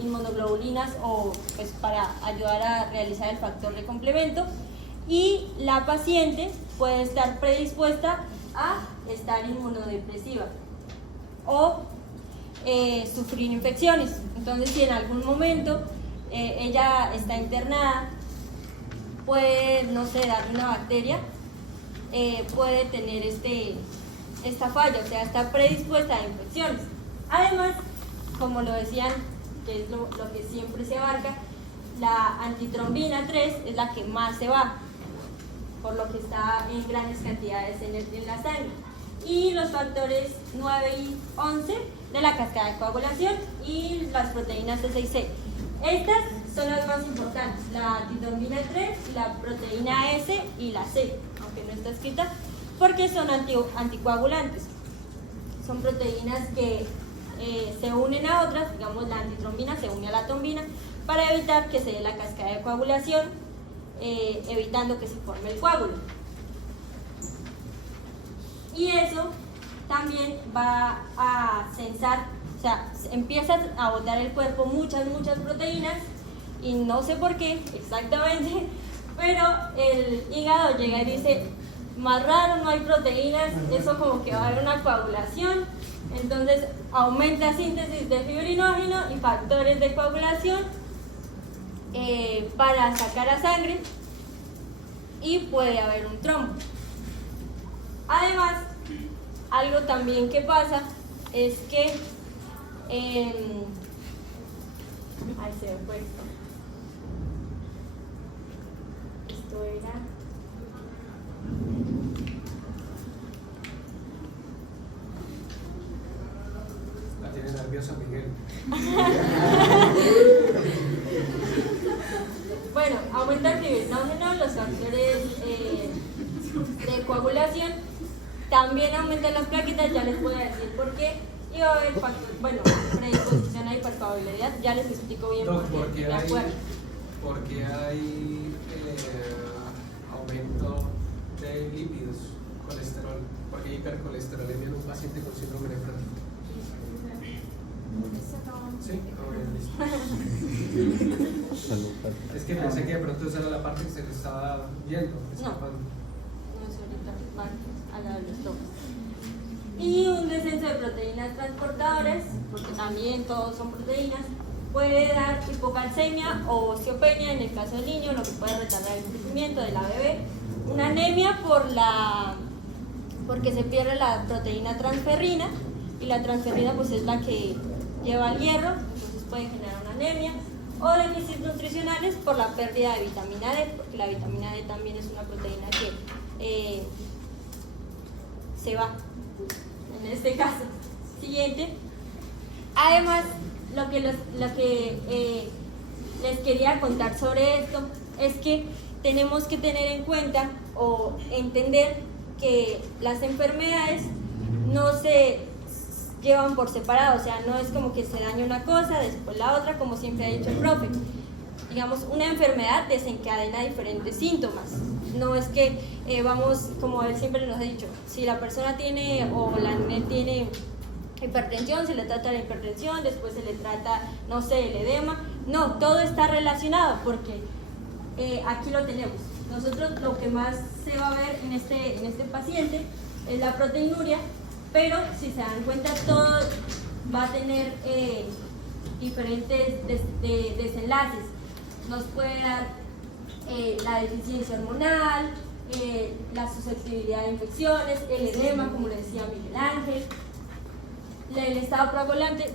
inmunoglobulinas o pues, para ayudar a realizar el factor de complemento, y la paciente puede estar predispuesta a estar inmunodepresiva o sufrir infecciones. Entonces, si en algún momento ella está internada, puede, no sé, darle una bacteria, puede tener esta falla, o sea, está predispuesta a infecciones. Además, como lo decían, que es lo que siempre se abarca, la antitrombina 3 es la que más se va, por lo que está en grandes cantidades en la sangre. Y los factores 9 y 11 de la cascada de coagulación y las proteínas C6C. Estas son las más importantes, la antitrombina 3, la proteína S y la C, aunque no está escrita, porque son anticoagulantes. Son proteínas que se unen a otras, digamos la antitrombina se une a la trombina para evitar que se dé la cascada de coagulación, evitando que se forme el coágulo. Y eso también va a censar, o sea, empieza a botar el cuerpo muchas proteínas, y no sé por qué exactamente, pero el hígado llega y dice, más raro, no hay proteínas, eso como que va a haber una coagulación, entonces aumenta síntesis de fibrinógeno y factores de coagulación para sacar a sangre, y puede haber un trombo. Además, algo también que pasa es que ahí se me fue esto era La tiene nerviosa Miguel. bueno, aumenta el fibrinógeno, los factores de coagulación, también aumentan las plaquetas, ya les voy a decir por qué, y va a haber predisposición a hipercoagulabilidad, ya les explico bien No, por qué, de acuerdo. porque hay aumento de lípidos, colesterol, porque hay hipercolesterolemia en un paciente con síndrome nefrótico. Sí, es que pensé que de pronto esa era la parte que se le estaba viendo. No es ahorita, a la de los lobos. Y un descenso de proteínas transportadoras, porque también todos son proteínas, puede dar hipocalcemia o osteopenia en el caso del niño, lo que puede retardar el crecimiento de la bebé. Una anemia porque se pierde la proteína transferrina, y la transferrina pues es la que lleva el hierro, entonces puede generar una anemia. O déficits nutricionales por la pérdida de vitamina D, porque la vitamina D también es una proteína que se va, en este caso. Siguiente. Además, lo que les quería contar sobre esto es que tenemos que tener en cuenta o entender que las enfermedades no se llevan por separado, o sea, no es como que se daña una cosa, después la otra, como siempre ha dicho el profe. Digamos, una enfermedad desencadena diferentes síntomas. No es que vamos, como él siempre nos ha dicho, si la persona tiene o la niña tiene hipertensión, se le trata la hipertensión, después se le trata, no sé, el edema. No, todo está relacionado, porque aquí lo tenemos. Nosotros lo que más se va a ver en este paciente es la proteinuria, pero si se dan cuenta todo va a tener diferentes desenlaces. Nos puede dar la deficiencia hormonal, la susceptibilidad a infecciones, el edema, como le decía Miguel Ángel, el estado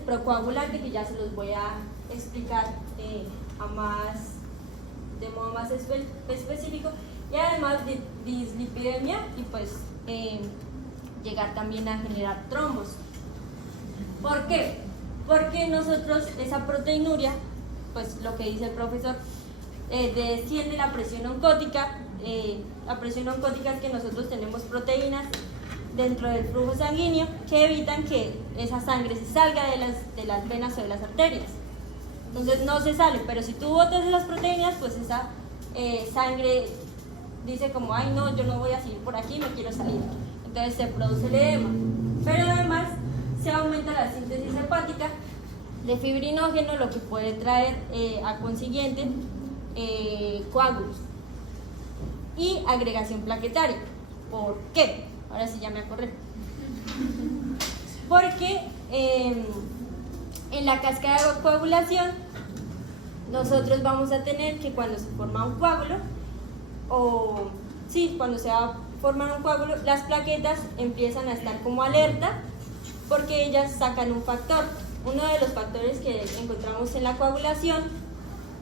procoagulante, que ya se los voy a explicar de modo más específico, y además dislipidemia, y pues llegar también a generar trombos. ¿Por qué? Porque nosotros esa proteinuria, pues lo que dice el profesor, desciende la presión oncótica. La presión oncótica es que nosotros tenemos proteínas dentro del flujo sanguíneo que evitan que esa sangre se salga de las venas o de las arterias. Entonces no se sale, pero si tú botas las proteínas, pues esa sangre dice como, ay no, yo no voy a seguir por aquí, me quiero salir. Entonces se produce el edema. Pero además se aumenta la síntesis hepática de fibrinógeno, lo que puede traer a consiguiente coágulos y agregación plaquetaria. ¿Por qué? Ahora sí ya me acordé. Porque en la cascada de coagulación nosotros vamos a tener que cuando se forma un coágulo, cuando se va a formar un coágulo, las plaquetas empiezan a estar como alerta porque ellas sacan un factor. Uno de los factores que encontramos en la coagulación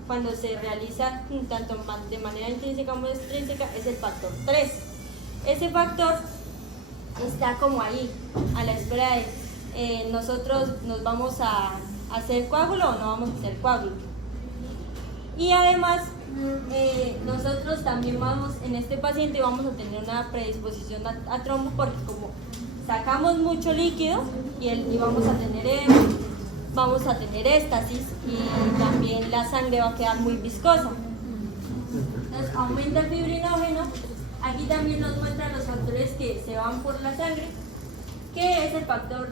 cuando se realiza tanto de manera intrínseca como extrínseca es el factor 3. Ese factor está como ahí, a la espera de nosotros nos vamos a hacer coágulo o no vamos a hacer coágulo. Y además nosotros también en este paciente vamos a tener una predisposición a trombo porque como sacamos mucho líquido y vamos a tener edema, vamos a tener éstasis y también la sangre va a quedar muy viscosa. Entonces aumenta el fibrinógeno. Aquí también nos muestran los factores que se van por la sangre, que es el factor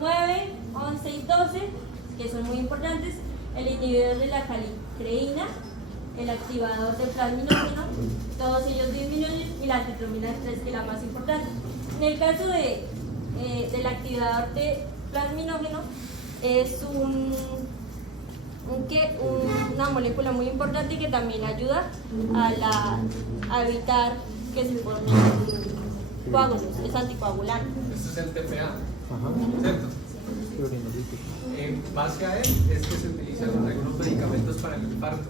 9, 11 y 12, que son muy importantes, el inhibidor de la calicreína, el activador de plasminógeno, todos ellos disminuyen, y la antitromina 3, que es la más importante. En el caso del activador de plasminógeno, es una molécula muy importante que también ayuda a evitar que se formen coágulos, es anticoagulante. Este es el TPA, ¿cierto? En base a él es que se utilizan algunos medicamentos para el infarto.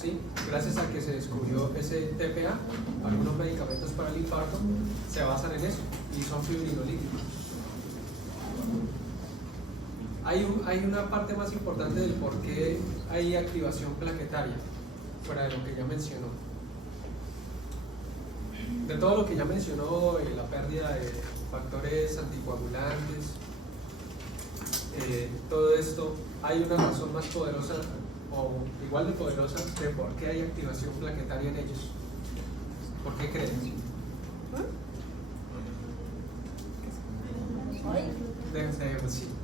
¿Sí? Gracias a que se descubrió ese TPA, algunos medicamentos para el infarto se basan en eso y son fibrinolíticos. Hay una parte más importante del por qué hay activación plaquetaria, fuera de lo que ya mencionó. De todo lo que ya mencionó, la pérdida de factores anticoagulantes, todo esto, hay una razón más poderosa o igual de poderosa de por qué hay activación plaquetaria en ellos. ¿Por qué creen?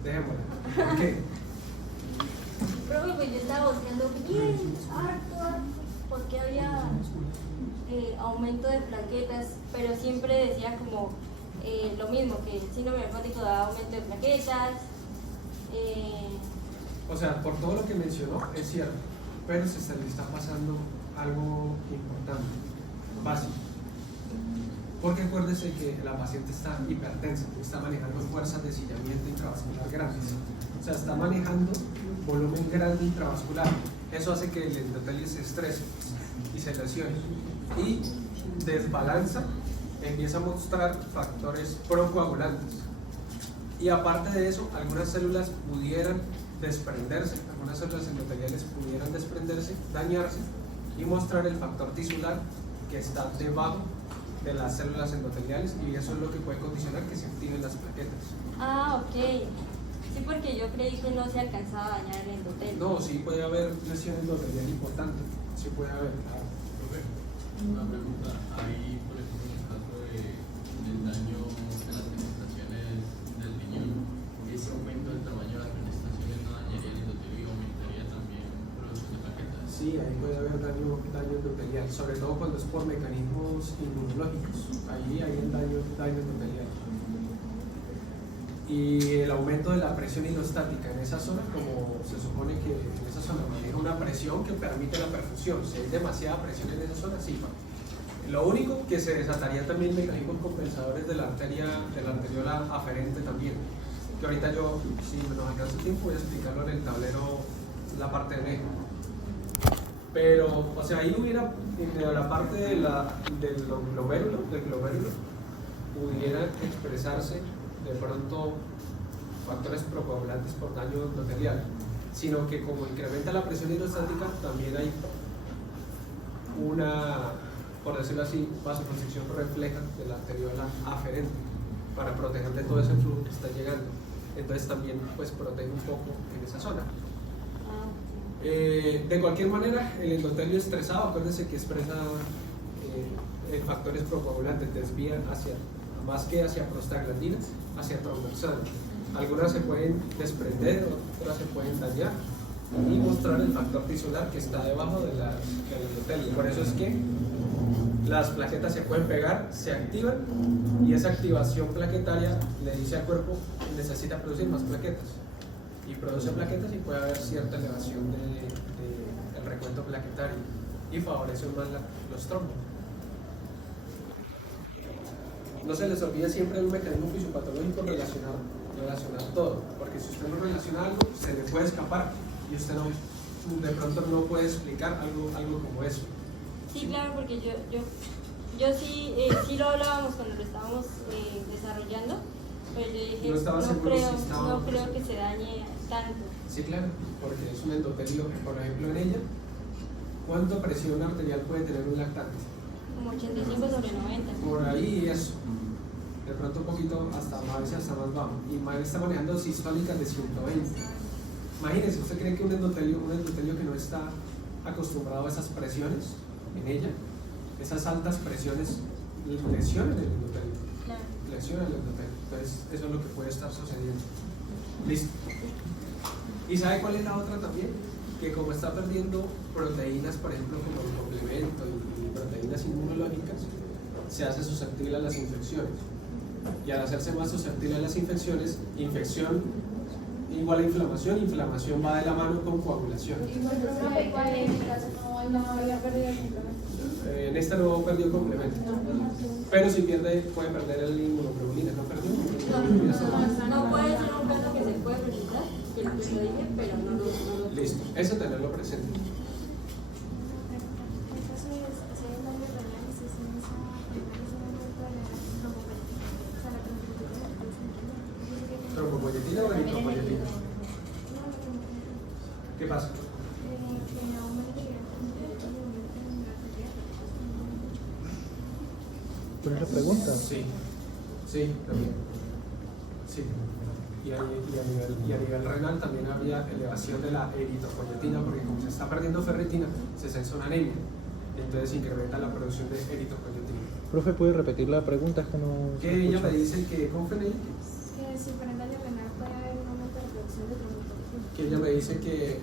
Dejémosla. ¿Por qué? Profe, pues yo estaba buscando bien harto porque había aumento de plaquetas, pero siempre decía como lo mismo, que el síndrome hepático da aumento de plaquetas. O sea, por todo lo que mencionó es cierto, pero se le está pasando algo importante, básico. Porque acuérdese que la paciente está hipertensa, está manejando fuerzas de sillamiento intravascular grandes. O sea, está manejando volumen grande intravascular. Eso hace que el endotelio se estrese y se lesione. Y desbalanza, empieza a mostrar factores procoagulantes. Y aparte de eso, algunas células pudieran desprenderse, algunas células endoteliales pudieran desprenderse, dañarse y mostrar el factor tisular que está debajo de las células endoteliales, y eso es lo que puede condicionar que se activen las plaquetas. Ah, ok. Sí, porque yo creí que no se alcanzaba a dañar el endotelio. No, sí puede haber lesión endotelial importante, sí puede haber. Una pregunta, ahí por ejemplo en el caso del daño de las manifestaciones del riñón, ¿ese aumento del tamaño de las manifestaciones no dañaría el endotelio y aumentaría también producción de plaquetas? Sí, ahí puede haber daño endotelial, sobre todo cuando es por mecanismos inmunológicos. Ahí hay el daño endotelial. Y el aumento de la presión hidrostática en esa zona, como se supone que en esa zona maneja una presión que permite la perfusión. Si hay demasiada presión en esa zona, sí. Lo único que se desataría también mecanismos compensadores de la arteriola aferente también. Que ahorita yo, si nos alcanza el tiempo, voy a explicarlo en el tablero, la parte de negro. Pero, o sea, ahí hubiera, en la parte del glomérulo, pudiera expresarse de pronto factores procoagulantes por daño endotelial, sino que como incrementa la presión hidrostática, también hay una, por decirlo así, vasoconstricción refleja de la arteriola aferente para proteger de todo ese flujo que está llegando. Entonces también pues protege un poco en esa zona. De cualquier manera, el endotelio estresado, acuérdense que expresa factores procoagulantes, desvía hacia, más que hacia prostaglandinas, hacia tromboxano. Algunas se pueden desprender, otras se pueden dañar y mostrar el factor tisular que está debajo del endotelio. Por eso es que las plaquetas se pueden pegar, se activan y esa activación plaquetaria le dice al cuerpo que necesita producir más plaquetas y produce plaquetas y puede haber cierta elevación del recuento plaquetario y favorece más los trombos. No se les olvide siempre un mecanismo fisiopatológico relacionar todo, porque si usted no relaciona algo, se le puede escapar y usted de pronto no puede explicar algo como eso. Sí, claro, porque yo sí lo hablábamos cuando lo estábamos desarrollando, pero yo dije, no creo que se dañe tanto. Sí, claro, porque es un endotelio, por ejemplo, en ella, ¿cuánta presión arterial puede tener un lactante? Como 85 sobre 90. Por ahí eso. De pronto un poquito, a veces hasta más bajo. Y Mael está manejando sistólicas de 120. Imagínense, ¿usted cree que un endotelio que no está acostumbrado a esas presiones en ella, esas altas presiones, lesionan el endotelio? Claro. Lesionan el endotelio. Entonces, eso es lo que puede estar sucediendo. Listo. ¿Y sabe cuál es la otra también? Que como está perdiendo proteínas, por ejemplo, como el complemento y proteínas inmunológicas, se hace susceptible a las infecciones. Y al hacerse más susceptible a las infecciones, infección igual a inflamación, inflamación va de la mano con coagulación. En esta no perdió el complemento, pero si pierde, puede perder el inmunoglobulina. ¿No perdió? No puede ser un caso que se puede presentar, que lo dije, pero no lo. Listo, eso tenerlo presente. ¿Trombopoyetina o eritropoyetina? ¿Qué pasa? ¿Cuál es la pregunta? Sí, también. Sí. Y a nivel renal también habría elevación de la eritropoyetina, porque como se está perdiendo ferritina, se sensa una anemia. Entonces incrementa la producción de eritropoyetina. Profe, ¿puede repetir la pregunta? Es que no. Que ella me dice que con Fenel, Que si por el daño renal puede haber un aumento de producción de trombopoyetina. que ella me dice que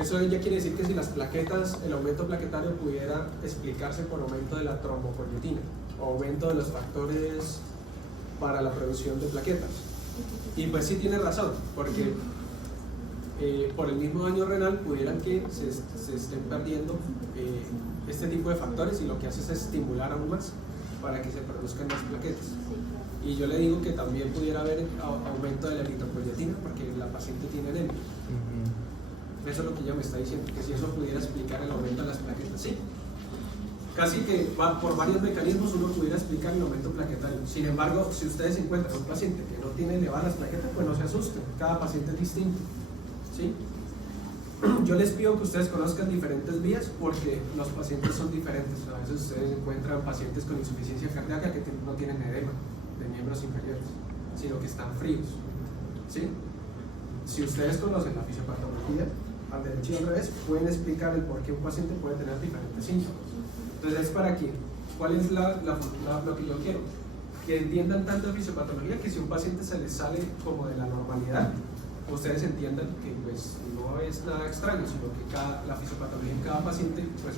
eso ella quiere decir que si las plaquetas, el aumento plaquetario pudiera explicarse por aumento de la trombopoyetina o aumento de los factores para la producción de plaquetas. Y pues sí tiene razón, porque por el mismo daño renal pudieran que se estén perdiendo este tipo de factores y lo que hace es estimular aún más para que se produzcan más plaquetas. Y yo le digo que también pudiera haber aumento de la eritropoyetina porque la paciente tiene anemia. Eso es lo que ella me está diciendo, que si eso pudiera explicar el aumento de las plaquetas. Sí, casi que por varios mecanismos uno pudiera explicar el aumento plaquetario. Sin embargo, si ustedes encuentran un paciente que no tiene elevadas las plaquetas, pues no se asusten, cada paciente es distinto. ¿Sí? Yo les pido que ustedes conozcan diferentes vías porque los pacientes son diferentes. A veces ustedes encuentran pacientes con insuficiencia cardíaca que no tienen edema de miembros inferiores, sino que están fríos. ¿Sí? Si ustedes conocen la fisiopatología, al derecho y al revés, pueden explicar el por qué un paciente puede tener diferentes síntomas. Entonces, para que, ¿cuál es lo que yo quiero? Que entiendan tanto de fisiopatología que si un paciente se les sale como de la normalidad, ustedes entiendan que pues, no es nada extraño, sino que la fisiopatología en cada paciente pues,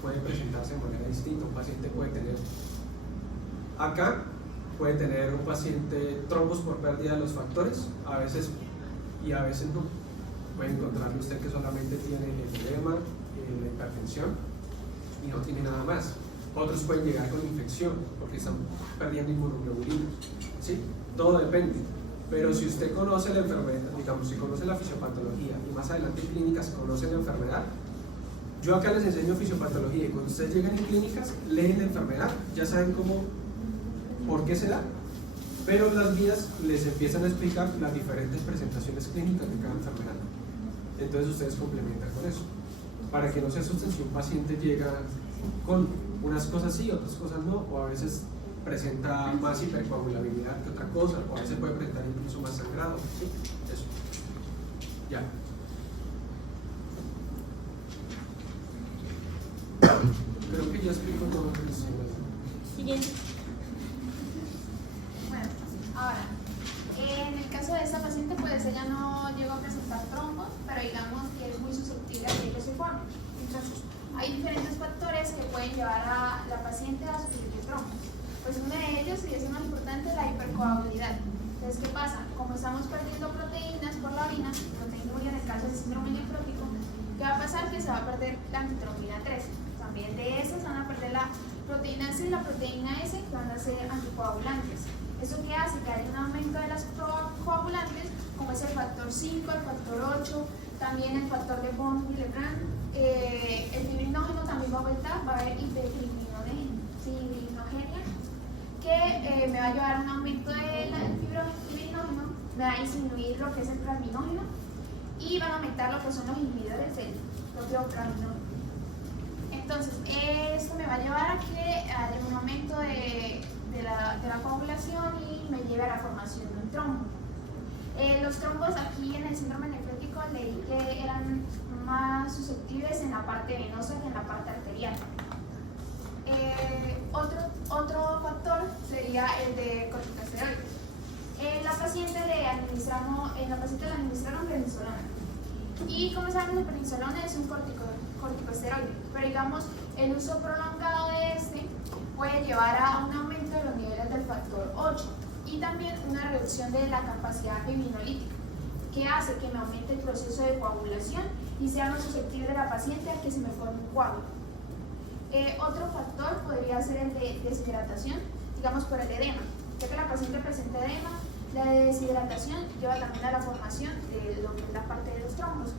puede presentarse de manera distinta. Un paciente puede tener acá, puede tener un paciente trombos por pérdida de los factores, a veces y a veces no. Puede encontrarle usted que solamente tiene el edema, la hipertensión y no tiene nada más. Otros pueden llegar con infección porque están perdiendo inmunoglobulina. ¿Sí? Todo depende. Pero si usted conoce la enfermedad, digamos, si conoce la fisiopatología y más adelante en clínicas conocen la enfermedad, yo acá les enseño fisiopatología y cuando ustedes llegan en clínicas leen la enfermedad, ya saben por qué se da, pero las guías les empiezan a explicar las diferentes presentaciones clínicas de cada enfermedad. Entonces ustedes complementan con eso, para que no se asusten si un paciente llega con unas cosas sí, otras cosas no, o a veces presenta más hipercoagulabilidad que otra cosa, o a veces puede presentar incluso más sangrado. ¿Sí? Eso. Ya. Siguiente. Bueno, ahora, en el caso de esta paciente, pues ella no llegó a presentar trombos, pero digamos que es muy susceptible a que ellos se formen. Entonces, hay diferentes factores que pueden llevar a la paciente a sufrir de trombos. Pues uno de ellos, y es el más importante, la hipercoagulidad. Entonces, ¿qué pasa? Como estamos perdiendo proteínas por la orina, proteinuria en el caso del síndrome nefrótico, ¿qué va a pasar? Que se va a perder la antitrombina 3. También de estas van a perder la proteína C y la proteína S, que van a ser anticoagulantes. ¿Eso qué hace? Que haya un aumento de las coagulantes, como es el factor 5, el factor 8, también el factor de von Willebrand, el fibrinógeno también va a aumentar, va a haber hiperfibrinogenia, que me va a llevar a un aumento del fibrinógeno, me va a disminuir lo que es el plasminógeno y van a aumentar lo que son los inhibidores del propio plasminógeno. Entonces, esto me va a llevar a que haya un aumento de la coagulación y me lleve a la formación de un trombo. Los trombos aquí en el síndrome nefrótico leí que eran más susceptibles en la parte venosa que en la parte arterial. Otro factor sería el de corticosteroides. En la paciente le administraron prednisolona. Y como saben, el prednisolona es un corticosteroide, pero digamos, el uso prolongado de este puede llevar a un aumento de los niveles del factor 8 y también una reducción de la capacidad fibrinolítica, que hace que me aumente el proceso de coagulación y sea más susceptible la paciente a que se me forme un coágulo. Otro factor podría ser el de deshidratación, digamos por el edema. Ya que la paciente presenta edema, la deshidratación lleva también a la formación de lo que es la parte de los trombos.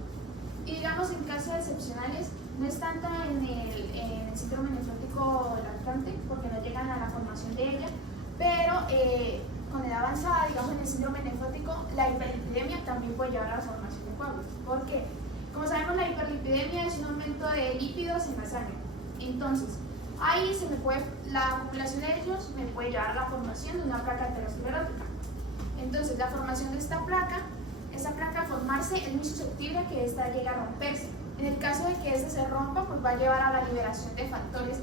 Y digamos, en casos excepcionales, no es tanto en el síndrome nefrótico lactante, porque no llegan a la formación de ella, pero con edad avanzada, digamos en el síndrome nefrótico, la hiperlipidemia también puede llevar a la formación de coágulos. ¿Por qué? Como sabemos, la hiperlipidemia es un aumento de lípidos en la sangre. Entonces, ahí la acumulación de ellos me puede llevar a la formación de una placa aterosclerótica. Entonces, la formación de esta placa al formarse es muy susceptible a que esta llegue a romperse. En el caso de que esta se rompa, pues va a llevar a la liberación de factores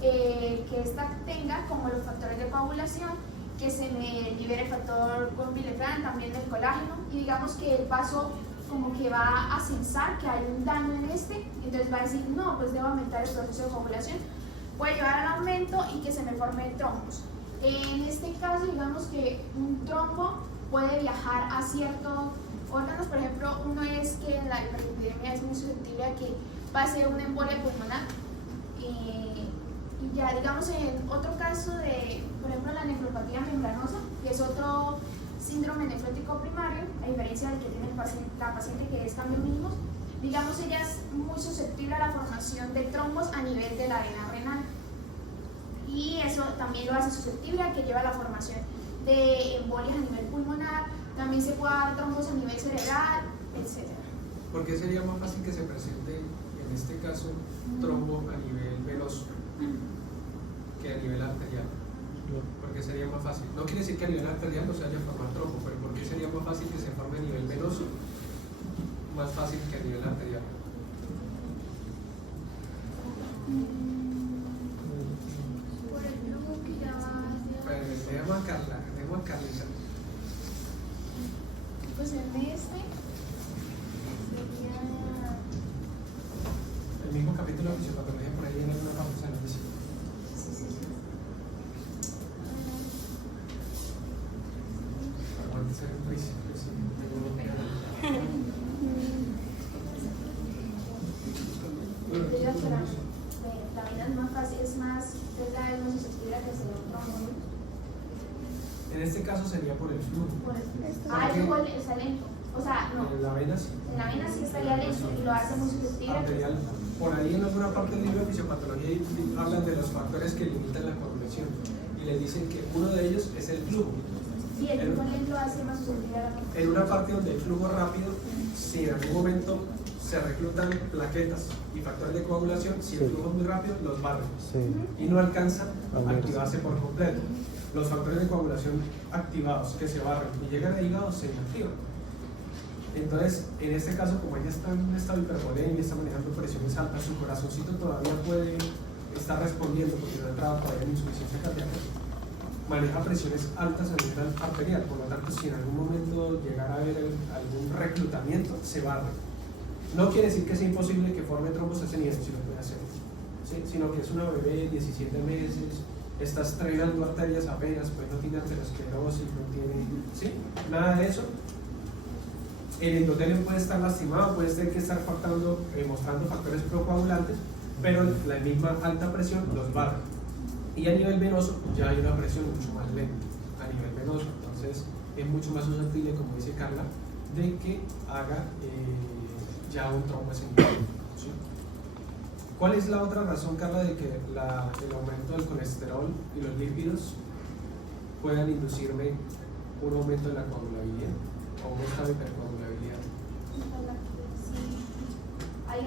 que esta tenga, como los factores de coagulación, que se me libere el factor von Willebrand, también el colágeno, y digamos que el vaso como que va a censar que hay un daño en este, entonces va a decir, no, pues debo aumentar el proceso de coagulación, puede llevar al aumento y que se me formen trombos. En este caso, digamos que un trombo puede viajar a ciertos órganos, por ejemplo, uno es que la hiperlipidemia es muy susceptible a que pase una embolia pulmonar, y ya digamos en otro caso de, por ejemplo, la nefropatía membranosa, que es otro síndrome nefrótico primario, a diferencia del que tiene la paciente que es cambios mínimos, digamos ella es muy susceptible a la formación de trombos a nivel de la vena renal, y eso también lo hace susceptible a que lleve a la formación de embolias a nivel pulmonar, también se puede dar trombos a nivel cerebral, etc. ¿Por qué sería más fácil que se presente, en este caso, trombo a nivel venoso que a nivel arterial? ¿Por qué sería más fácil? No quiere decir que a nivel arterial no se haya formado trombo, pero ¿por qué sería más fácil que se forme a nivel venoso? Más fácil que a nivel arterial. Por el flujo que ya va. Dejemos a Carlita. Pues en este sería. El mismo capítulo de fisiopatología por ahí en alguna parte se nos dice. Aguante ser un principio, sí. La vena es más fácil, es más delgada, es más susceptible a que se le un trombo, ¿no? En este caso sería por el flujo. El flujo está lento. O sea, no. En la vena sí. En la vena sí estaría lento y lo hace muy susceptible. Arterial. Por ahí en alguna parte del libro de fisiopatología hablan de los factores que limitan la coagulación y les dicen que uno de ellos es el flujo. Sí, el flujo lento hace más susceptible a la coagulación. En una parte donde hay flujo rápido, si en algún momento se reclutan plaquetas y factores de coagulación, si el flujo es muy rápido, los barren y no alcanzan a activarse por completo. Los factores de coagulación activados que se barren y llegan al hígado se inactivan. Entonces, en este caso, como ella está en un estado hipervolémico y está manejando presiones altas, su corazoncito todavía puede está respondiendo porque no ha entrado todavía en insuficiencia cardíaca, maneja presiones altas a nivel arterial, por lo tanto si en algún momento llegara a haber algún reclutamiento, se barre. No quiere decir que sea imposible que forme trombos a ese nivel, si lo puede hacer, ¿sí? Sino que es una bebé de 17 meses, está estrenando arterias apenas, pues no tiene aterosclerosis, no tiene, ¿sí? Nada de eso. El endotelio puede estar lastimado, puede ser que estar mostrando factores procoagulantes, pero la misma alta presión los barre. Y a nivel venoso ya hay una presión mucho más lenta a nivel venoso, entonces es mucho más susceptible, como dice Carla, de que haga ya un trombo escénico, ¿sí? ¿Cuál es la otra razón, Carla, de que el aumento del colesterol y los lípidos puedan inducirme un aumento de la coagulabilidad o un estado de hipercoagulabilidad? Hay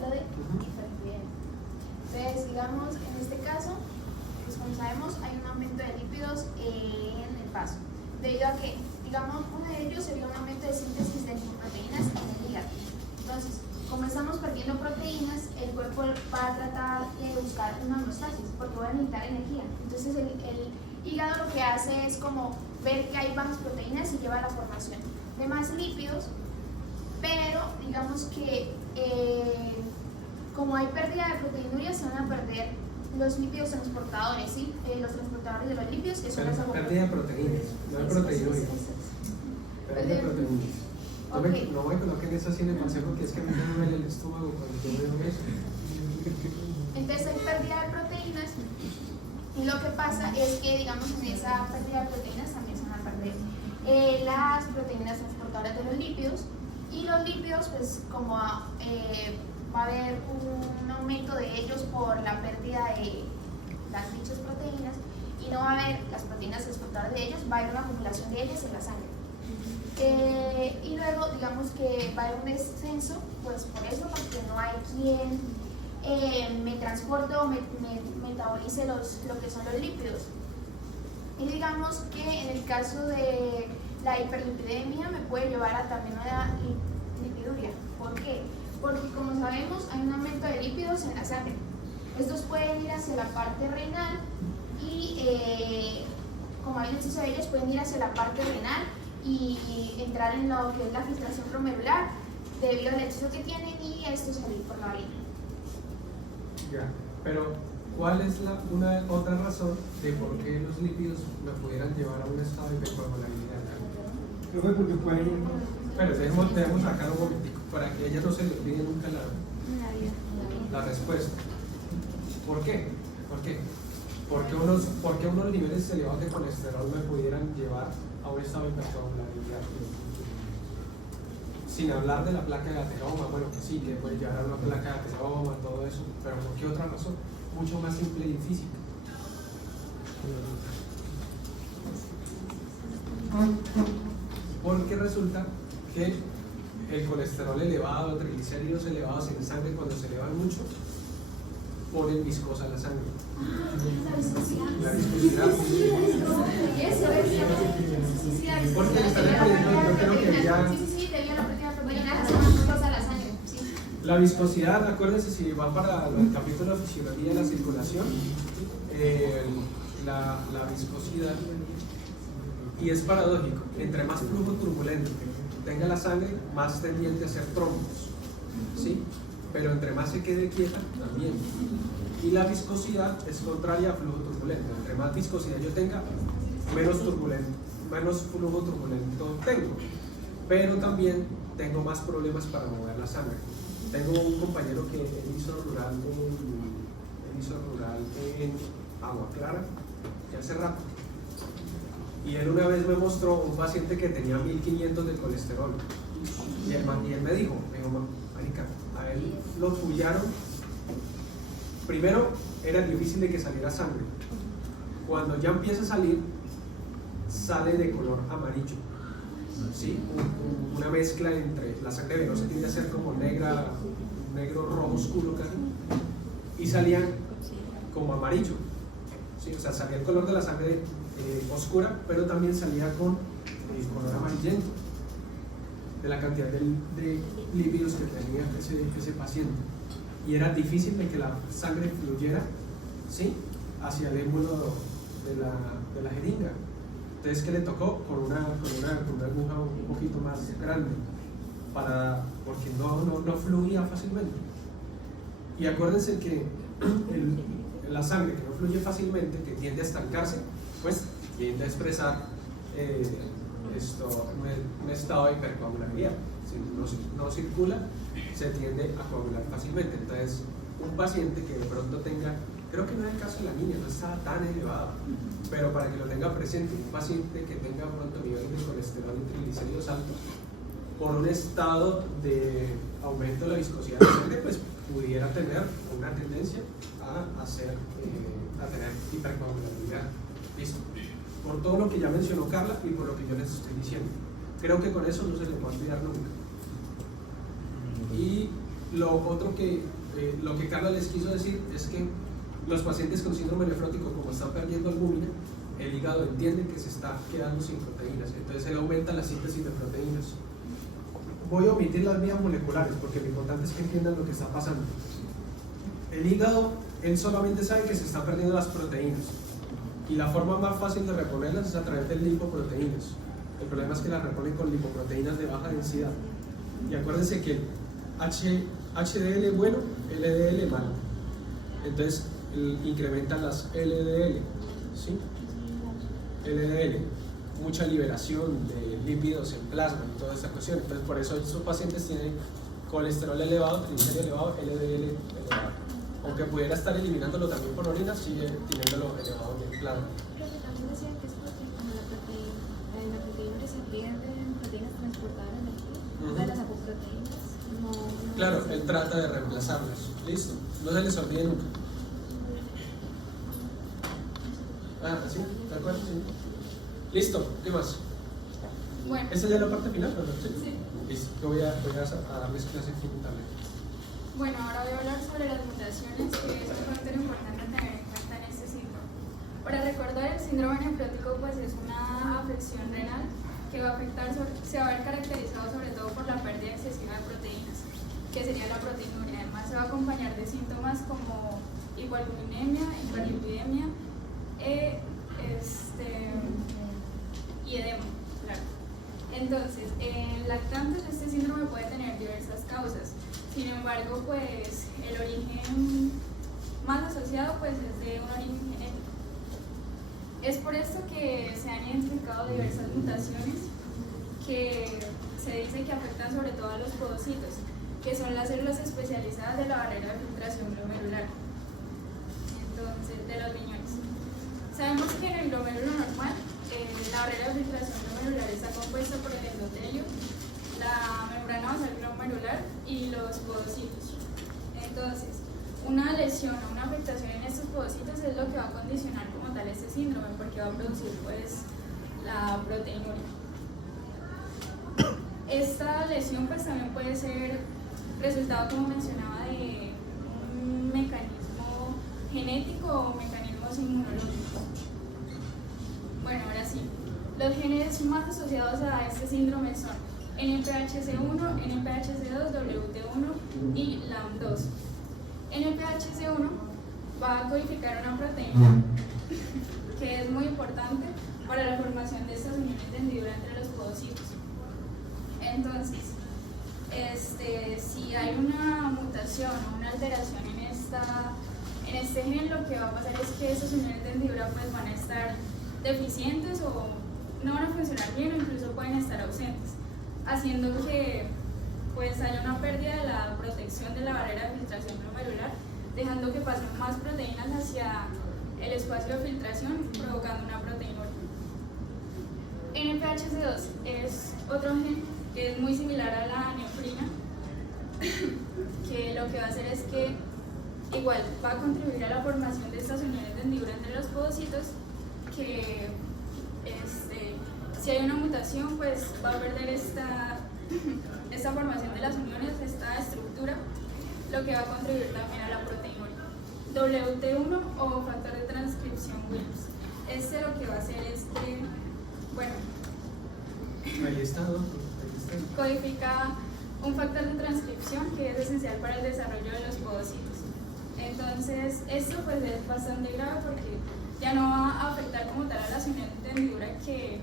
lo de hiperlipidemia. Entonces, digamos, en este caso, pues como sabemos, hay un aumento de lípidos en el vaso, debido a que, digamos, uno de ellos sería un aumento de síntesis de proteínas en el hígado. Entonces, como estamos perdiendo proteínas, el cuerpo va a tratar de buscar una homeostasis, porque va a necesitar energía. Entonces, el hígado lo que hace es como ver que hay bajas proteínas y lleva a la formación de más lípidos, pero digamos que como hay pérdida de proteinuria, se van a perder los lípidos transportadores, ¿sí? Los transportadores de los lípidos, que son las pérdida de proteínas, no de proteinuria. Pérdida de proteínas. No me coloquen eso así en el consejo, que es que me duele el estómago cuando yo veo eso. Entonces hay pérdida de proteínas, y lo que pasa es que, digamos, en esa pérdida de proteínas también se van a perder las proteínas transportadoras de los lípidos, y los lípidos, pues como va a haber un aumento de ellos por la pérdida de las dichas proteínas, y no va a haber las proteínas transportadoras de ellos, va a haber una acumulación de ellas en la sangre. Y luego, digamos que va a haber un descenso, pues por eso, porque no hay quien me transporte o me metabolice lo que son los lípidos. Y digamos que en el caso de la hiperlipidemia me puede llevar a también una lipiduria. ¿Por qué? Porque como sabemos hay un aumento de lípidos en la sangre. Estos pueden ir hacia la parte renal y como hay un exceso de ellos pueden ir hacia la parte renal y entrar en lo que es la filtración glomerular debido al exceso que tienen y esto salir por la orina. Ya, pero ¿cuál es una otra razón de por qué los lípidos me pudieran llevar a un estado de hipercoagulabilidad? Creo que porque pueden... Pero debemos sacar un momentico para que a ella no se le olvide nunca la respuesta. ¿Por qué? ¿Por qué unos niveles elevados de colesterol me pudieran llevar a un estado de hipercoagulabilidad? Sin hablar de la placa de ateroma, bueno, que sí, que puede llevar a una placa de ateroma, todo eso, pero ¿por qué otra razón? Mucho más simple y física. Porque resulta que el colesterol elevado, triglicéridos elevados en la sangre, cuando se elevan mucho, ponen viscosa la sangre. La viscosidad. Porque le están entendiendo, yo creo que ya... La viscosidad, acuérdense, si va para el capítulo de fisiología de la circulación, la viscosidad, y es paradójico, entre más flujo turbulento tenga la sangre, más tendiente a ser trombos, ¿sí? Pero entre más se quede quieta, también. Y la viscosidad es contraria a flujo turbulento. Entre más viscosidad yo tenga, menos flujo turbulento tengo. Pero también tengo más problemas para mover la sangre. Tengo un compañero que él hizo rural en Agua Clara, que hace rato. Y él una vez me mostró un paciente que tenía 1500 de colesterol. Y él me dijo, marica, a él lo pullaron. Primero era difícil de que saliera sangre. Cuando ya empieza a salir, sale de color amarillo. ¿Sí? Una mezcla entre la sangre venosa, tiende a ser como negra, negro rojo oscuro casi, y salían como amarillo. ¿Sí? O sea, salía el color de la sangre oscura, pero también salía con color amarillento de la cantidad de lípidos que tenía ese paciente. y era difícil de que la sangre fluyera, ¿sí?, hacia el émbolo de la jeringa. Entonces, ¿qué le tocó? Con una aguja un poquito más grande, porque no fluía fácilmente. Y acuérdense que la sangre que no fluye fácilmente, que tiende a estancarse, pues tiende a expresar un estado de hipercoagulabilidad. Si no circula, se tiende a coagular fácilmente. Entonces, un paciente que de pronto tenga, creo que no es el caso de la niña, no estaba tan elevado, pero para que lo tenga presente, un paciente que tenga pronto niveles de colesterol y triglicéridos altos, por un estado de aumento de la viscosidad de la sangre, pues pudiera tener una tendencia a tener hipercoagulabilidad. Listo. Por todo lo que ya mencionó Carla y por lo que yo les estoy diciendo. Creo que con eso no se les va a olvidar nunca. Y lo que Carla les quiso decir es que los pacientes con síndrome nefrótico, como están perdiendo albúmina, el hígado entiende que se está quedando sin proteínas, entonces él aumenta la síntesis de proteínas. Voy a omitir las vías moleculares porque lo importante es que entiendan lo que está pasando. El hígado, él solamente sabe que se están perdiendo las proteínas y la forma más fácil de reponerlas es a través de lipoproteínas. El problema es que las reponen con lipoproteínas de baja densidad. Y acuérdense que HDL bueno, LDL malo. Entonces incrementan las LDL, ¿sí? LDL, mucha liberación de lípidos en plasma y toda esta cuestión. Entonces por eso estos pacientes tienen colesterol elevado, triglicéridos elevado, LDL elevado. Aunque pudiera estar eliminándolo también por orina, sigue teniéndolo elevado en el plasma. Pero que también decían que es porque como la proteína se pierden proteínas transportadoras de aquí, de las apoproteínas. Claro, él trata de reemplazarlas. Listo, no se les olvide nunca. ¿Sí? ¿De acuerdo? Sí. Listo, ¿qué más? Bueno. ¿Esa ya es la parte final? ¿No? Sí. Listo, yo voy a darles clase infinitamente. Bueno, ahora voy a hablar sobre las mutaciones, que es un factor importante a tener en cuenta en este síndrome. Para recordar, el síndrome nefrótico pues es una afección renal que va a afectar, se va a ver caracterizado sobre todo por la pérdida excesiva de proteínas, que sería la proteinuria. Además se va a acompañar de síntomas como hipoalbuminemia, hiperlipidemia y edema, claro. Entonces, en lactantes este síndrome puede tener diversas causas. Sin embargo, pues el origen más asociado pues es de un origen genético. Es por esto que se han identificado diversas mutaciones que se dice que afectan sobre todo a los podocitos, que son las células especializadas de la barrera de filtración glomerular, entonces de los riñones. Sabemos que en el glomérulo normal la barrera de filtración glomerular está compuesta por el endotelio, la membrana basal glomerular y los podocitos. Entonces, una lesión o una afectación en estos podocitos es lo que va a condicionar como tal este síndrome, porque va a producir pues la proteinuria. Esta lesión pues también puede ser resultado, como mencionaba, de un mecanismo genético o mecanismos inmunológicos. Bueno, ahora sí, los genes más asociados a este síndrome son NPHC1, NPHC2, WT1 y LAMP2. NPHC1 va a codificar una proteína que es muy importante para la formación de estas uniones de hendidura entre los podocitos. Entonces, si hay una mutación o una alteración en este gen, lo que va a pasar es que esas uniones de hendidura pues van a estar deficientes o no van a funcionar bien o incluso pueden estar ausentes, haciendo que pues haya una pérdida de la protección de la barrera de filtración glomerular, dejando que pasen más proteínas hacia el espacio de filtración, provocando una proteinuria. NPHC2 es otro gen que es muy similar a la nefrina, que lo que va a hacer es que igual va a contribuir a la formación de estas uniones de hendidura entre los podocitos, que si hay una mutación pues va a perder esta formación de las uniones, esta estructura, lo que va a contribuir también a la proteinuria. WT1 o factor de transcripción Wilms. Lo que va a hacer es que, bueno, ahí está, ¿no? codifica un factor de transcripción que es esencial para el desarrollo de los podocitos. Entonces, esto pues es bastante grave porque ya no va a afectar como tal a las uniones de hendidura que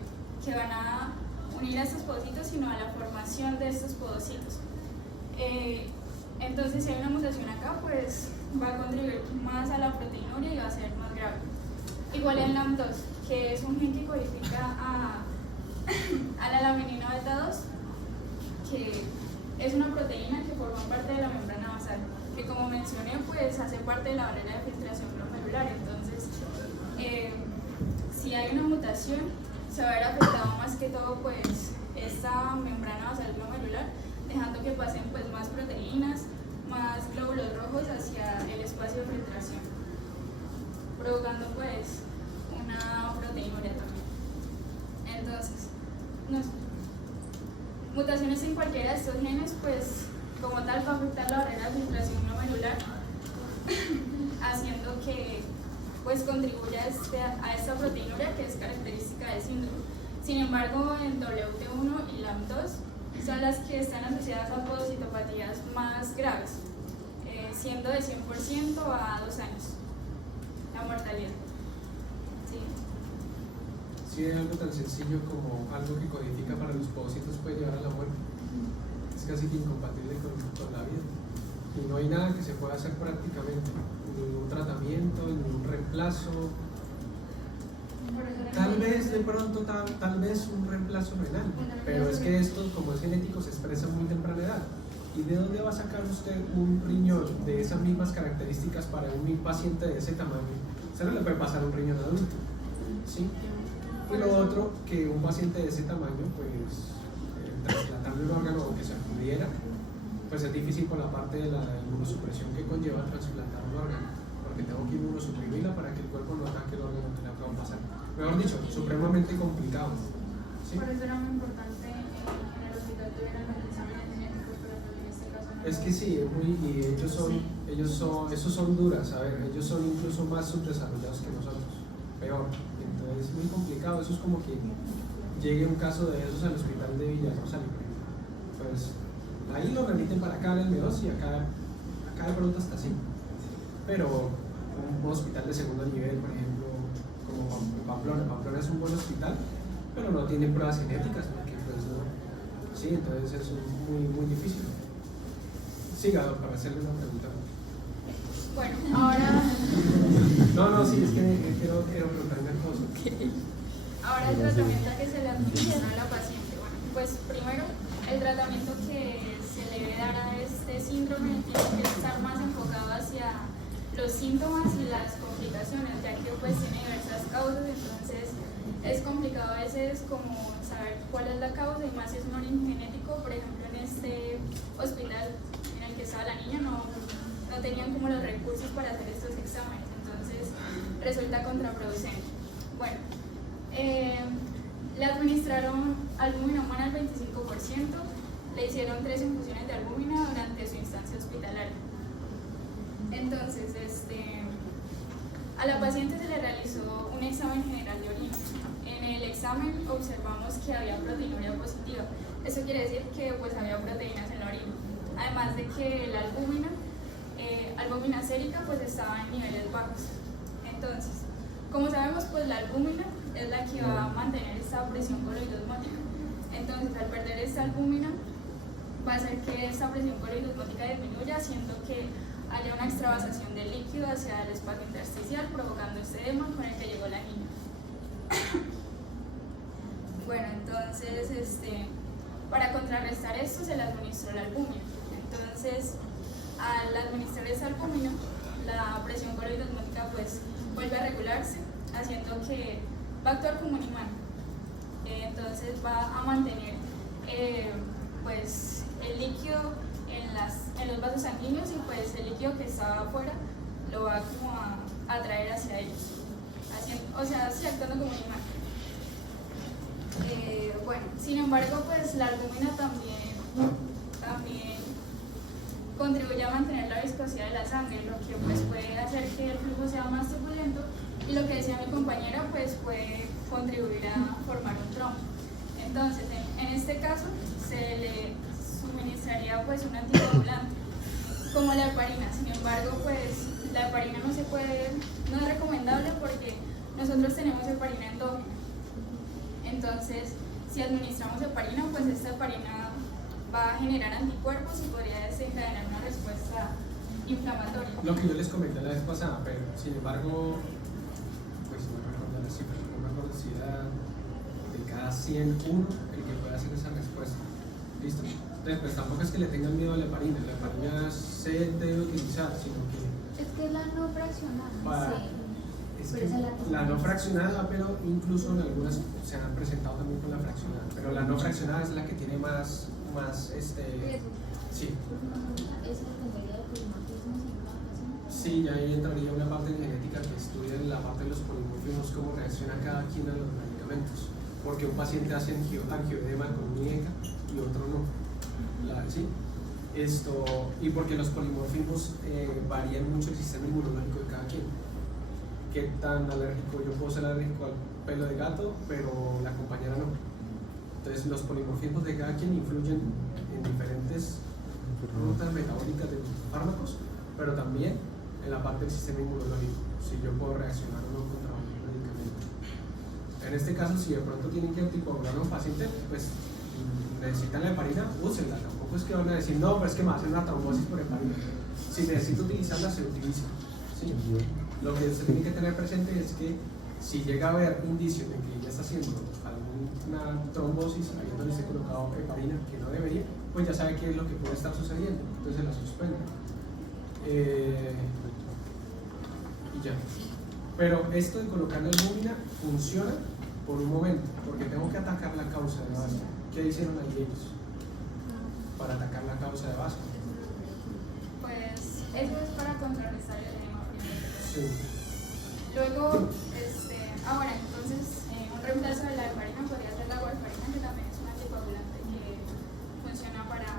van a unir a estos podocitos, sino a la formación de estos podocitos. Entonces, si hay una mutación acá, pues va a contribuir más a la proteinuria y va a ser más grave. Igual en LAM2, que es un gen que codifica a la laminina beta 2, que es una proteína que forma parte de la membrana basal, que como mencioné, pues hace parte de la barrera de filtración glomerular. Entonces, si hay una mutación, se va a ver afectado más que todo pues esta membrana basal glomerular, dejando que pasen pues más proteínas, más glóbulos rojos hacia el espacio de filtración, provocando pues una proteinuria también. Entonces, mutaciones en cualquiera de estos genes pues como tal va a afectar la barrera de filtración glomerular, haciendo que pues contribuya a esta proteinuria que es característica del síndrome. Sin embargo, en WT1 y LAM2 son las que están asociadas a podocitopatías más graves, siendo de 100% a 2 años la mortalidad. Si hay algo tan sencillo como algo que codifica para los podocitos puede llevar a la muerte. Es casi que incompatible con la vida. Y no hay nada que se pueda hacer prácticamente, ningún tratamiento, ningún reemplazo. Tal vez de pronto, tal vez un reemplazo renal, pero es que esto, como es genético, se expresa muy temprana edad. ¿Y de dónde va a sacar usted un riñón de esas mismas características para un paciente de ese tamaño? Se no le puede pasar un riñón adulto, ¿sí? Y lo otro, que un paciente de ese tamaño, pues, trasplantarle un órgano o que se pudiera, pues es difícil por la parte de la inmunosupresión que conlleva trasplantar un órgano, porque tengo que inmunosuprimirla para que el cuerpo no ataque el órgano que le acabo de pasar. Mejor dicho, supremamente complicado. ¿Sí? Por eso era muy importante en el hospital tuvieran los exámenes genéticos, pero en este caso no. Es que sí, y esos son duras, a ver, ellos son incluso más subdesarrollados que nosotros, peor. Entonces es muy complicado, eso es como que llegue un caso de esos al hospital de Villarrosario, pues ahí lo remiten para acá al M2 y acá de pronto está así, pero un hospital de segundo nivel, por ejemplo, como Pamplona es un buen hospital, pero no tiene pruebas genéticas, porque pues no, sí, entonces eso es muy difícil. Siga, para hacerle una pregunta. Bueno, ahora... No, sí, es que quiero preguntarme una cosa. Ahora el tratamiento que se le administra a la paciente. Bueno, pues primero, el tratamiento que se le debe dar a este síndrome tiene que estar más enfocado hacia los síntomas y las complicaciones, ya que pues tiene diversas causas, entonces es complicado a veces como saber cuál es la causa, y más si es un origen genético. Por ejemplo, en este hospital en el que estaba la niña no tenían como los recursos para hacer estos exámenes, entonces resulta contraproducente. Bueno, le administraron albúmina humana al 25%, le hicieron 3 infusiones de albúmina durante su instancia hospitalaria. Entonces, a la paciente se le realizó un examen general de orina. En el examen observamos que había proteinuria positiva. Eso quiere decir que pues había proteínas en la orina. Además de que la albúmina sérica pues estaba en niveles bajos. Entonces, como sabemos, pues la albúmina es la que va a mantener esta presión coloidosmótica. Entonces, al perder esta albúmina, va a hacer que esta presión coloidosmótica disminuya, haciendo que haya una extravasación del líquido hacia el espacio intersticial, provocando este edema con el que llegó la niña. Bueno, entonces, para contrarrestar esto, se le administró la albúmina. Entonces, al administrar esta albúmina, la presión coloidosmótica pues vuelve a regularse, haciendo que va a actuar como un imán. Entonces va a mantener pues el líquido en los vasos sanguíneos, y pues el líquido que estaba afuera lo va como a atraer hacia ellos, sí, actuando como un imán. Bueno, sin embargo, pues la albúmina también contribuye a mantener la viscosidad de la sangre, lo que pues puede hacer que el flujo sea más turbulento, y lo que decía mi compañera, pues puede contribuir a formar un trombo. Entonces, en este caso, su suministraría pues un anticoagulante como la heparina. Sin embargo, pues la heparina no es recomendable porque nosotros tenemos heparina endógena. Entonces, si administramos heparina, pues esta heparina va a generar anticuerpos y podría desencadenar una respuesta inflamatoria. Lo que yo les comenté la vez pasada, pero sin embargo, pues no recuerdo las cifras, no me acuerdo si era de cada 100 uno el que puede hacer esa respuesta. ¿Listo? Entonces, pues tampoco es que le tengan miedo a la heparina se debe utilizar, sino que Es que es la no fraccionada. para, Sí. es Pero que esa es la no fraccionada, pero incluso en algunas se han presentado también con la fraccionada, pero la no fraccionada es la que tiene más sí. Esa dependería de polimorfismos en cada ocasión. Sí, ya ahí entraría una parte en genética que estudia la parte de los polimorfismos, cómo reacciona cada quien a los medicamentos. Porque un paciente hace angioedema con un IECA y otro no. ¿Sí? Y porque los polimorfismos varían mucho el sistema inmunológico de cada quien. ¿Qué tan alérgico? Yo puedo ser alérgico al pelo de gato, pero la compañera no. Entonces, los polimorfismos de cada quien influyen en diferentes rutas metabólicas de los fármacos, pero también en la parte del sistema inmunológico, si yo puedo reaccionar o no contra un medicamento. En este caso, si de pronto tienen que anticoagular a un paciente, pues necesitan la heparina, úsenla. Tampoco es que van a decir, no, pero es que me va a hacer una trombosis por heparina. Si necesito utilizarla, se utiliza. ¿Sí? Lo que se tiene que tener presente es que si llega a haber indicios de que ya está haciendo alguna trombosis, habiéndole colocado heparina que no debería, pues ya sabe qué es lo que puede estar sucediendo, entonces la suspende. Y ya. Pero esto de colocarle albúmina funciona por un momento, porque tengo que atacar la causa de base. ¿Qué hicieron ahí ellos para atacar la causa de base? Pues eso es para contrarrestar el edema primero. Sí. Luego, ahora entonces, un reemplazo de la heparina podría ser la warfarina, que también es un anticoagulante que funciona para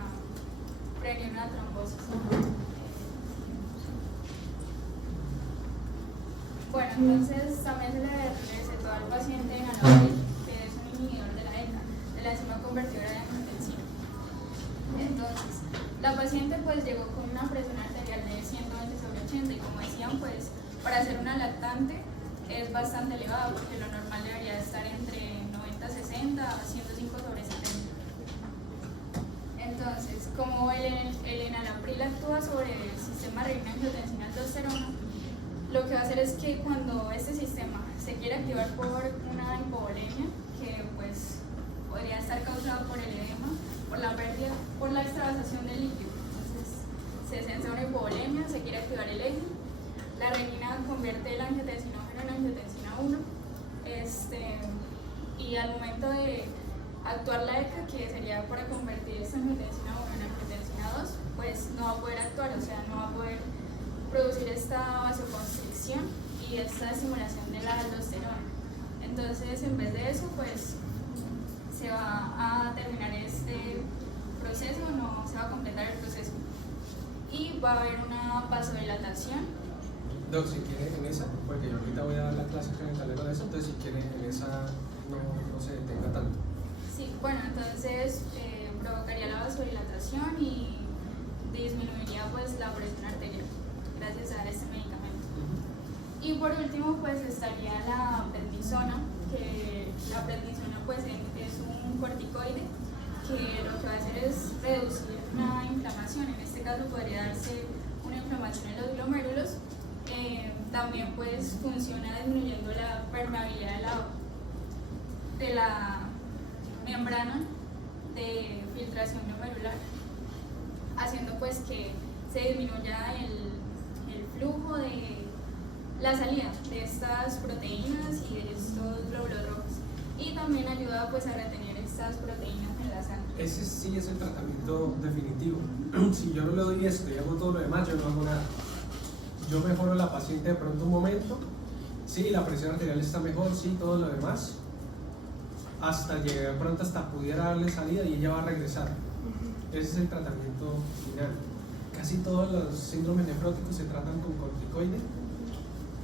prevenir una trombosis. Bueno, entonces también se le recetó al paciente enalapril, que es un inhibidor de la ECA, de la enzima convertidora de angiotensina. Entonces, la paciente pues llegó con una presión arterial de 120/80 y como decían, pues para ser una lactante es bastante elevada porque lo normal debería estar entre 90/60 a 105/70. Entonces, como el enalapril actúa sobre el sistema renina-angiotensina-aldosterona, lo que va a hacer es que cuando este sistema se quiere activar por una hipovolemia, que pues podría estar causado por el edema, por la pérdida, por la extravasación del líquido, entonces se sensa una hipovolemia, se quiere activar el eje, la renina convierte la angiotensinógeno en angiotensina 1, y al momento de actuar la ECA, que sería para convertir esta angiotensina 1 en angiotensina 2, pues no va a poder actuar, o sea, no va a poder producir esta vasoconstricción y esta estimulación de la aldosterona. Entonces, en vez de eso, pues se va a terminar este proceso, no se va a completar el proceso y va a haber una vasodilatación. Doc, si quiere en esa, porque yo ahorita voy a dar la clase con el tablero de eso, entonces si quiere en esa no se detenga tanto. Sí, bueno, entonces provocaría la vasodilatación y disminuiría pues la presión arterial gracias a este medicamento. Y por último pues estaría la prednisona, que la prednisona pues es un corticoide que lo que va a hacer es reducir una inflamación, en este caso podría darse una inflamación en los glomérulos, también pues funciona disminuyendo la permeabilidad de la membrana de filtración glomerular, haciendo pues que se disminuya el flujo de la salida de estas proteínas y de estos glóbulos rojos, y también ayuda pues a retener estas proteínas en la sangre. Ese sí es el tratamiento definitivo. Si yo no le doy esto y hago todo lo demás, yo no hago nada. Yo mejoro a la paciente de pronto un momento, sí, la presión arterial está mejor, sí, todo lo demás, hasta llegar de pronto hasta pudiera darle salida y ella va a regresar. Ese es el tratamiento final. Casi todos los síndromes nefróticos se tratan con corticoide.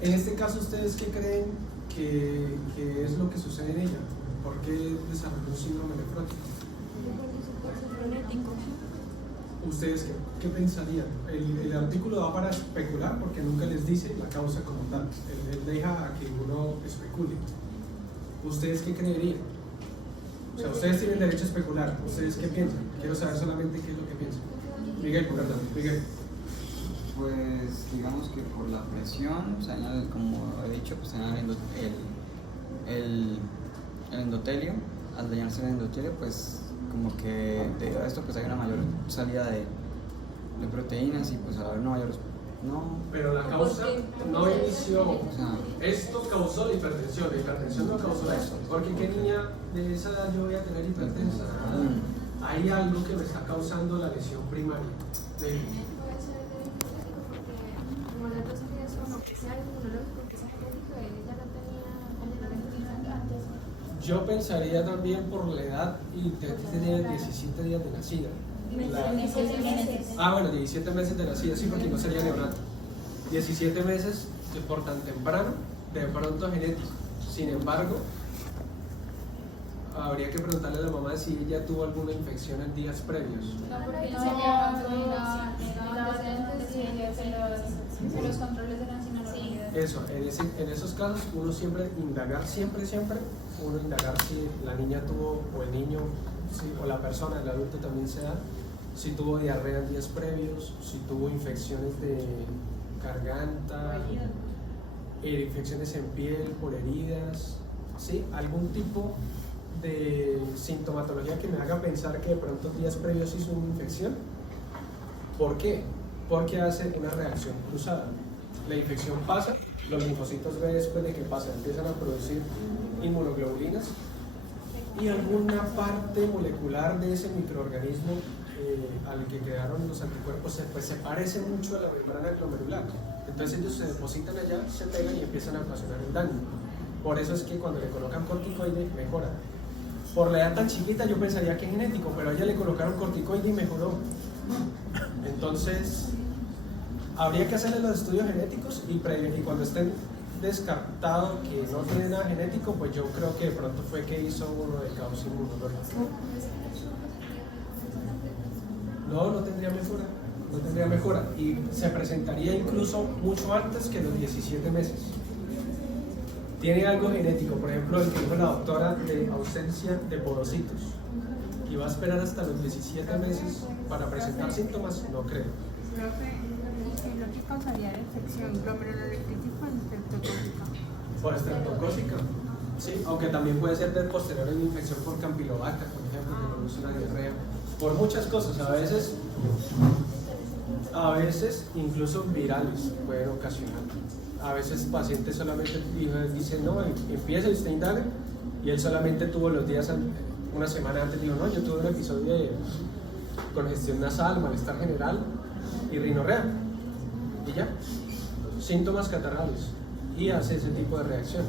En este caso, ¿ustedes qué creen que es lo que sucede en ella? ¿Por qué desarrolló un síndrome nefrótico? ¿Ustedes qué pensarían? El artículo da para especular porque nunca les dice la causa como tal. Él deja a que uno especule. ¿Ustedes qué creerían? O sea, ustedes tienen derecho a especular. ¿Ustedes qué piensan? Quiero saber solamente qué es lo que piensan. Miguel, perdón, Miguel. Pues digamos que por la presión, o sea, como he dicho, pues el endotelio, al dañarse el endotelio, pues como que debido a esto pues hay una mayor salida de proteínas y pues al haber una mayor... No, pero la causa no inició, o sea, esto causó la hipertensión no causó esto, porque qué niña de esa edad yo voy a tener hipertensión. Hay algo que me está causando la lesión primaria. Puede ser genético porque como las dos hijas son que sea inmunológico, que sea genético, ella no tenía antes. Yo pensaría también por la edad y tiene 17 días de nacida. Bueno, 17 meses de nacida, sí, porque no sería neonato. 17 meses por tan temprano, de pronto genético. Sin embargo, habría que preguntarle a la mamá si ella tuvo alguna infección en días previos. No, porque los controles eran sin normalidad. Eso, en esos casos uno siempre indagar si la niña tuvo, o el niño, sí, o la persona, el adulto también se da, si tuvo diarrea en días previos, si tuvo infecciones de garganta, infecciones en piel por heridas, ¿sí? Algún tipo de sintomatología que me haga pensar que de pronto días previos hizo una infección. ¿Por qué? Porque hace una reacción cruzada. La infección pasa, los linfocitos B después de que pasa empiezan a producir inmunoglobulinas y alguna parte molecular de ese microorganismo al que quedaron los anticuerpos pues se parece mucho a la membrana glomerular. Entonces ellos se depositan allá, se pegan y empiezan a ocasionar el daño. Por eso es que cuando le colocan corticoide mejora. Por la edad tan chiquita yo pensaría que es genético, pero a ella le colocaron corticoide y mejoró. Entonces habría que hacerle los estudios genéticos y cuando estén descartado que no tiene nada genético, pues yo creo que de pronto fue que hizo uno de causa inmunológica. No tendría mejora y se presentaría incluso mucho antes que los 17 meses. Tiene algo genético, por ejemplo, el que dijo la doctora de ausencia de porocitos y va a esperar hasta los 17 meses para presentar síntomas, no creo. Lo que causaría la infección glomerulonefritis por estreptocócica. Por estreptocócica, sí, aunque también puede ser del posterior en infección por campylobacter, por ejemplo, que produce una diarrea, por muchas cosas, a veces incluso virales pueden ocasionar. A veces pacientes solamente dicen, no, empieza y usted indaga, y él solamente tuvo los días, una semana antes, dijo, no, yo tuve un episodio de congestión nasal, malestar general y rinorrea. Y ya, síntomas catarrales, y hace ese tipo de reacciones.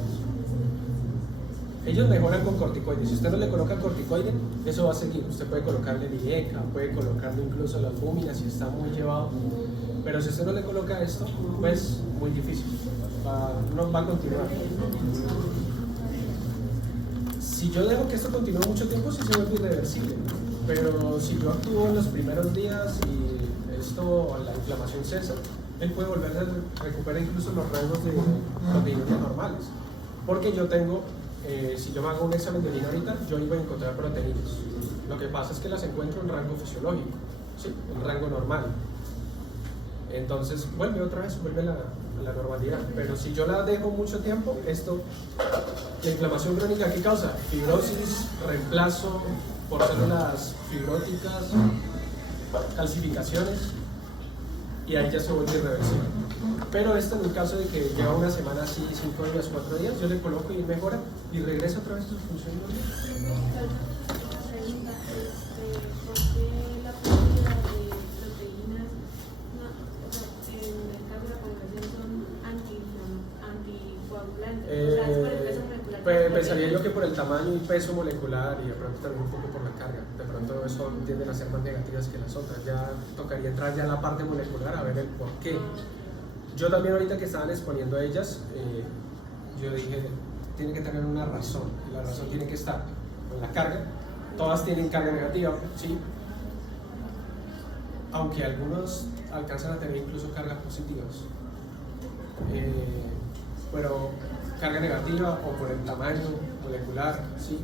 Ellos mejoran con corticoides. Si usted no le coloca corticoide, eso va a seguir. Usted puede colocarle Videca, puede colocarle incluso la albúmina si está muy llevado. Pero si usted no le coloca esto, pues muy difícil. No va a continuar. Si yo dejo que esto continúe mucho tiempo, sí se vuelve irreversible. Pero si yo actúo en los primeros días y la inflamación cesa, él puede volver a recuperar incluso los rangos de proteinuria normales. Porque yo tengo, si yo me hago un examen de orina ahorita, yo iba a encontrar proteínas. Lo que pasa es que las encuentro en rango fisiológico, ¿sí? En rango normal. Entonces vuelve a la normalidad. Pero si yo la dejo mucho tiempo, la inflamación crónica, ¿qué causa? Fibrosis, reemplazo por células fibróticas, calcificaciones, y ahí ya se vuelve irreversible. Pero esto en el caso de que lleva una semana así, 5 días, 4 días, yo le coloco y mejora y regresa otra vez a su función normal. ¿Por qué la pérdida de proteínas en el caso de la coagulación son anticoagulantes? O sea, es por el peso molecular. Pensaría yo que por el tamaño y peso molecular y de pronto también un poco por la carga. De pronto eso tienden a ser más negativas que las otras. Ya tocaría entrar ya a la parte molecular a ver el por qué. Yo también ahorita que estaban exponiendo a ellas, yo dije, tiene que tener una razón. Y la razón tiene que estar en la carga. Todas tienen carga negativa, ¿sí? aunque algunos alcanzan a tener incluso cargas positivas, pero carga negativa o por el tamaño molecular, ¿sí?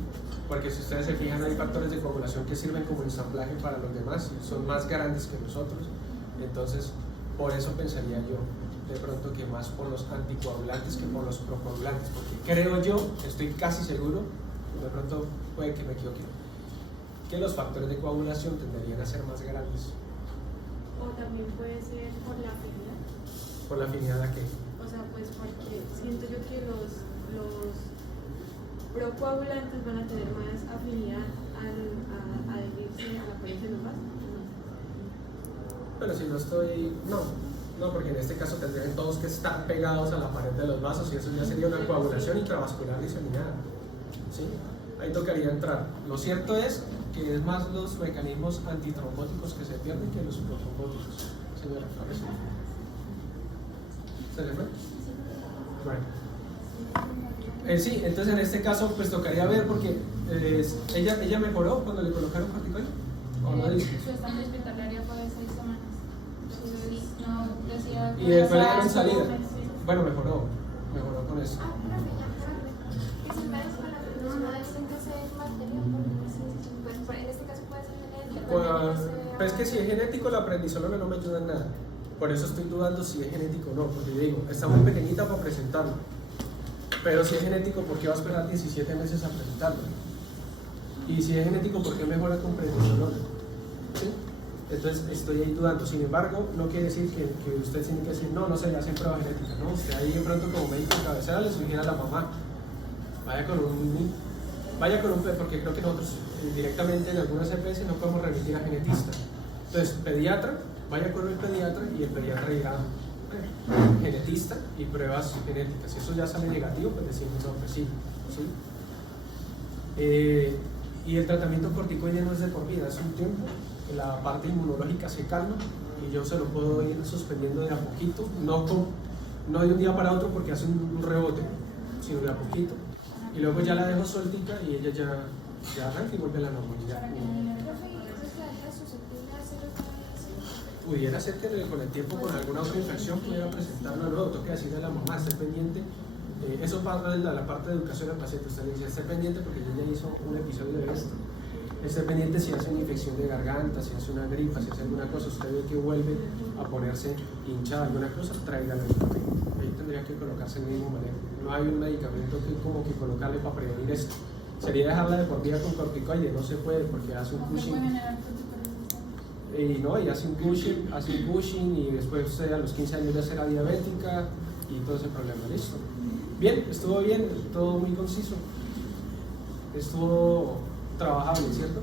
Porque si ustedes se fijan hay factores de coagulación que sirven como ensamblaje para los demás, son más grandes que nosotros, entonces por eso pensaría yo de pronto que más por los anticoagulantes que por los procoagulantes, porque creo yo, estoy casi seguro, de pronto puede que me equivoque, que los factores de coagulación tenderían a ser más grandes. O también puede ser por la afinidad. ¿Por la afinidad a qué? O sea, pues porque siento yo que los procoagulantes van a tener más afinidad a adherirse a la pared de los vasos. Pero si no estoy... No, porque en este caso tendrían todos que estar pegados a la pared de los vasos y eso ya sería una coagulación intravascular diseminada, ¿sí? Ahí tocaría entrar. Lo cierto es que es más los mecanismos antitrombóticos que se pierden que los protrombóticos. Señora, ahora sí. ¿Se le fue? Bueno. Sí, entonces en este caso pues tocaría ver porque ella mejoró cuando le colocaron corticoide. ¿O no dice? Su estancia hospitalaria fue de 6 semanas. Entonces, no decía. Y después le dieron salida. Bueno, mejoró con eso. Pues que si es genético la prednisolona no me ayuda en nada. Por eso estoy dudando si es genético o no, porque digo, está muy pequeñita para presentarlo. Pero si es genético, ¿por qué va a esperar 17 meses a presentarlo? Y si es genético, ¿por qué mejora con prednisolona? ¿Sí? Entonces estoy ahí dudando. Sin embargo, no quiere decir que usted tiene que decir, no se le hacen pruebas genéticas, ¿no? Usted ahí de pronto como médico de cabecera le sugiere a la mamá, vaya con un, porque creo que nosotros directamente en algunas EPS no podemos remitir a genetista. Entonces, pediatra, vaya con el pediatra y el pediatra dirá, genetista y pruebas genéticas. Si eso ya sale negativo, pues decimos no, pues sí, ¿sí? Y el tratamiento corticoide no es de por vida, es un tiempo, la parte inmunológica se calma y yo se lo puedo ir suspendiendo de a poquito, no de un día para otro porque hace un rebote, sino de a poquito. Y luego ya la dejo sueltica y ella ya arranca y vuelve a la normalidad. Pudiera ser que con el tiempo, con alguna otra infección, pudiera presentar una nueva. Toca decirle a la mamá, esté pendiente. Eso pasa de la parte de educación al paciente. Usted le dice, esté pendiente porque ella ya hizo un episodio de esto. Esté pendiente si hace una infección de garganta, si hace una gripa, si hace alguna cosa. Usted ve que vuelve a ponerse hinchada, alguna cosa, tráigala al médico. Ahí tendría que colocarse el mismo manejo. No hay un medicamento que como que colocarle para prevenir esto. Sería dejarla de por vida con corticoide, no se puede porque hace un pushing. Y hace un pushing y después usted a los 15 años ya será diabética y todo ese problema. Listo. Bien, estuvo bien, todo muy conciso. Estuvo trabajable, ¿cierto?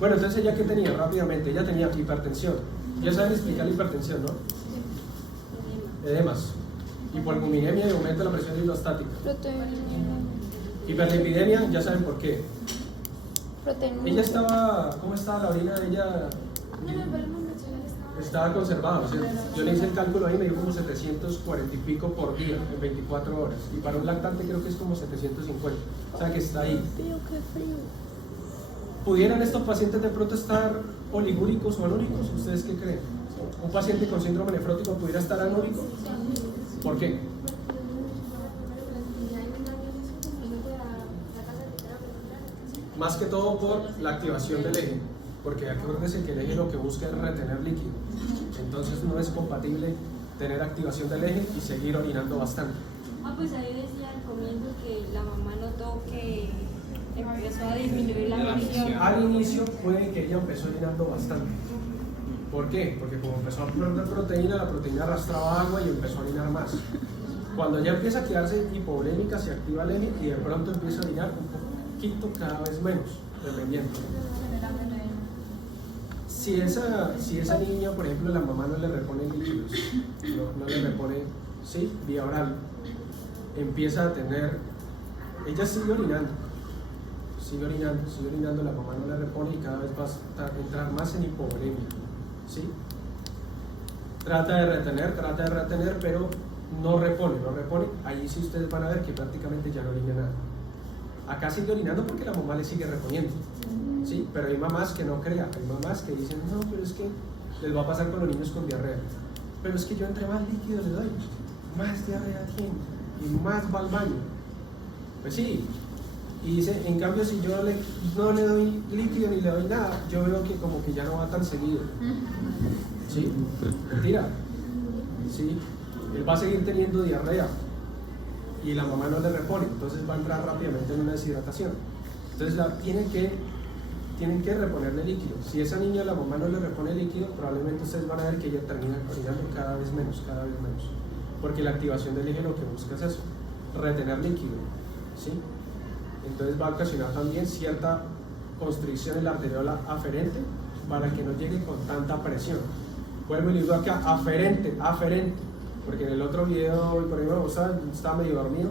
Bueno, entonces ella que tenía rápidamente, ella tenía hipertensión. Ya saben explicar la hipertensión, ¿no? Edemas. Hipolguminemia y aumento de la presión hidrostática. Hiperlipidemia, ya saben por qué. Ella estaba, ¿cómo estaba la orina de ella? Estaba conservada, ¿cierto? Yo le hice el cálculo ahí, me dio como 740 y pico por día en 24 horas. Y para un lactante creo que es como 750. O sea que está ahí. ¿Pudieran estos pacientes de pronto estar oligúricos o anúricos? ¿Ustedes qué creen? ¿Un paciente con síndrome nefrótico pudiera estar anúrico? ¿Por qué? Más que todo por la activación del eje, porque acuérdense que el eje lo que busca es retener líquido, entonces no es compatible tener activación del eje y seguir orinando bastante. Pues ahí decía al comienzo que la mamá notó que empezó a disminuir la presión. Al inicio puede que ella empezó orinando bastante. ¿Por qué? Porque como empezó a perder proteína, la proteína arrastraba agua y empezó a orinar más. Cuando ya empieza a quedarse hipovolémica, se activa el eje y de pronto empieza a orinar un poquito cada vez menos, dependiendo. Si esa niña, por ejemplo, la mamá no le repone líquidos, no le repone, ¿sí? Vía oral, empieza a tener, ella sigue orinando, la mamá no le repone y cada vez va a entrar más en hipovolemia, ¿sí? Trata de retener, pero no repone, ahí sí ustedes van a ver que prácticamente ya no orina nada. Acá sigue orinando porque la mamá le sigue reponiendo, ¿sí? Pero hay mamás que no crean, hay mamás que dicen, no, pero es que les va a pasar con los niños con diarrea. Pero es que yo entre más líquido le doy, más diarrea tiene y más va al baño. Pues sí, y dice, en cambio si yo no le doy líquido ni le doy nada, yo veo que como que ya no va tan seguido. ¿Sí? Mentira. ¿Sí? Él va a seguir teniendo diarrea y la mamá no le repone, entonces va a entrar rápidamente en una deshidratación. Entonces tienen que reponerle líquido. Si esa niña la mamá no le repone líquido, probablemente ustedes van a ver que ella termina orinando cada vez menos, porque la activación del eje lo que busca es eso, retener líquido, ¿sí? Entonces va a ocasionar también cierta constricción en la arteriola aferente para que no llegue con tanta presión. Vuelvo y le digo acá, aferente, porque en el otro video, por ejemplo, estaba medio dormido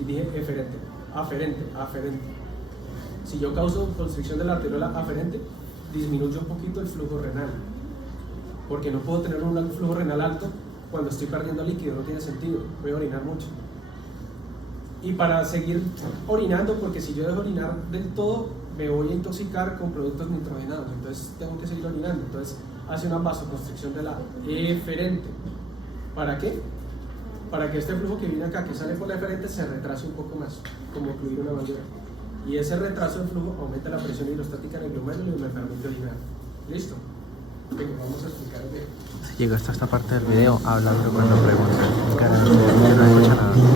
y dije aferente. Si yo causo constricción de la arteriola aferente, disminuyo un poquito el flujo renal, porque no puedo tener un flujo renal alto cuando estoy perdiendo líquido, no tiene sentido, voy a orinar mucho. Y para seguir orinando, porque si yo dejo orinar del todo, me voy a intoxicar con productos nitrogenados, entonces tengo que seguir orinando, entonces hace una vasoconstricción de la eferente. ¿Para qué? Para que este flujo que viene acá, que sale por la eferente, se retrase un poco más, como ocluir una bandera. Y ese retraso del flujo aumenta la presión hidrostática en el glomérulo y me permite orinar. ¿Listo? Venga, vamos a explicar el video. Si llega hasta esta parte del video, hablando cuando preguntan. No escucha nada.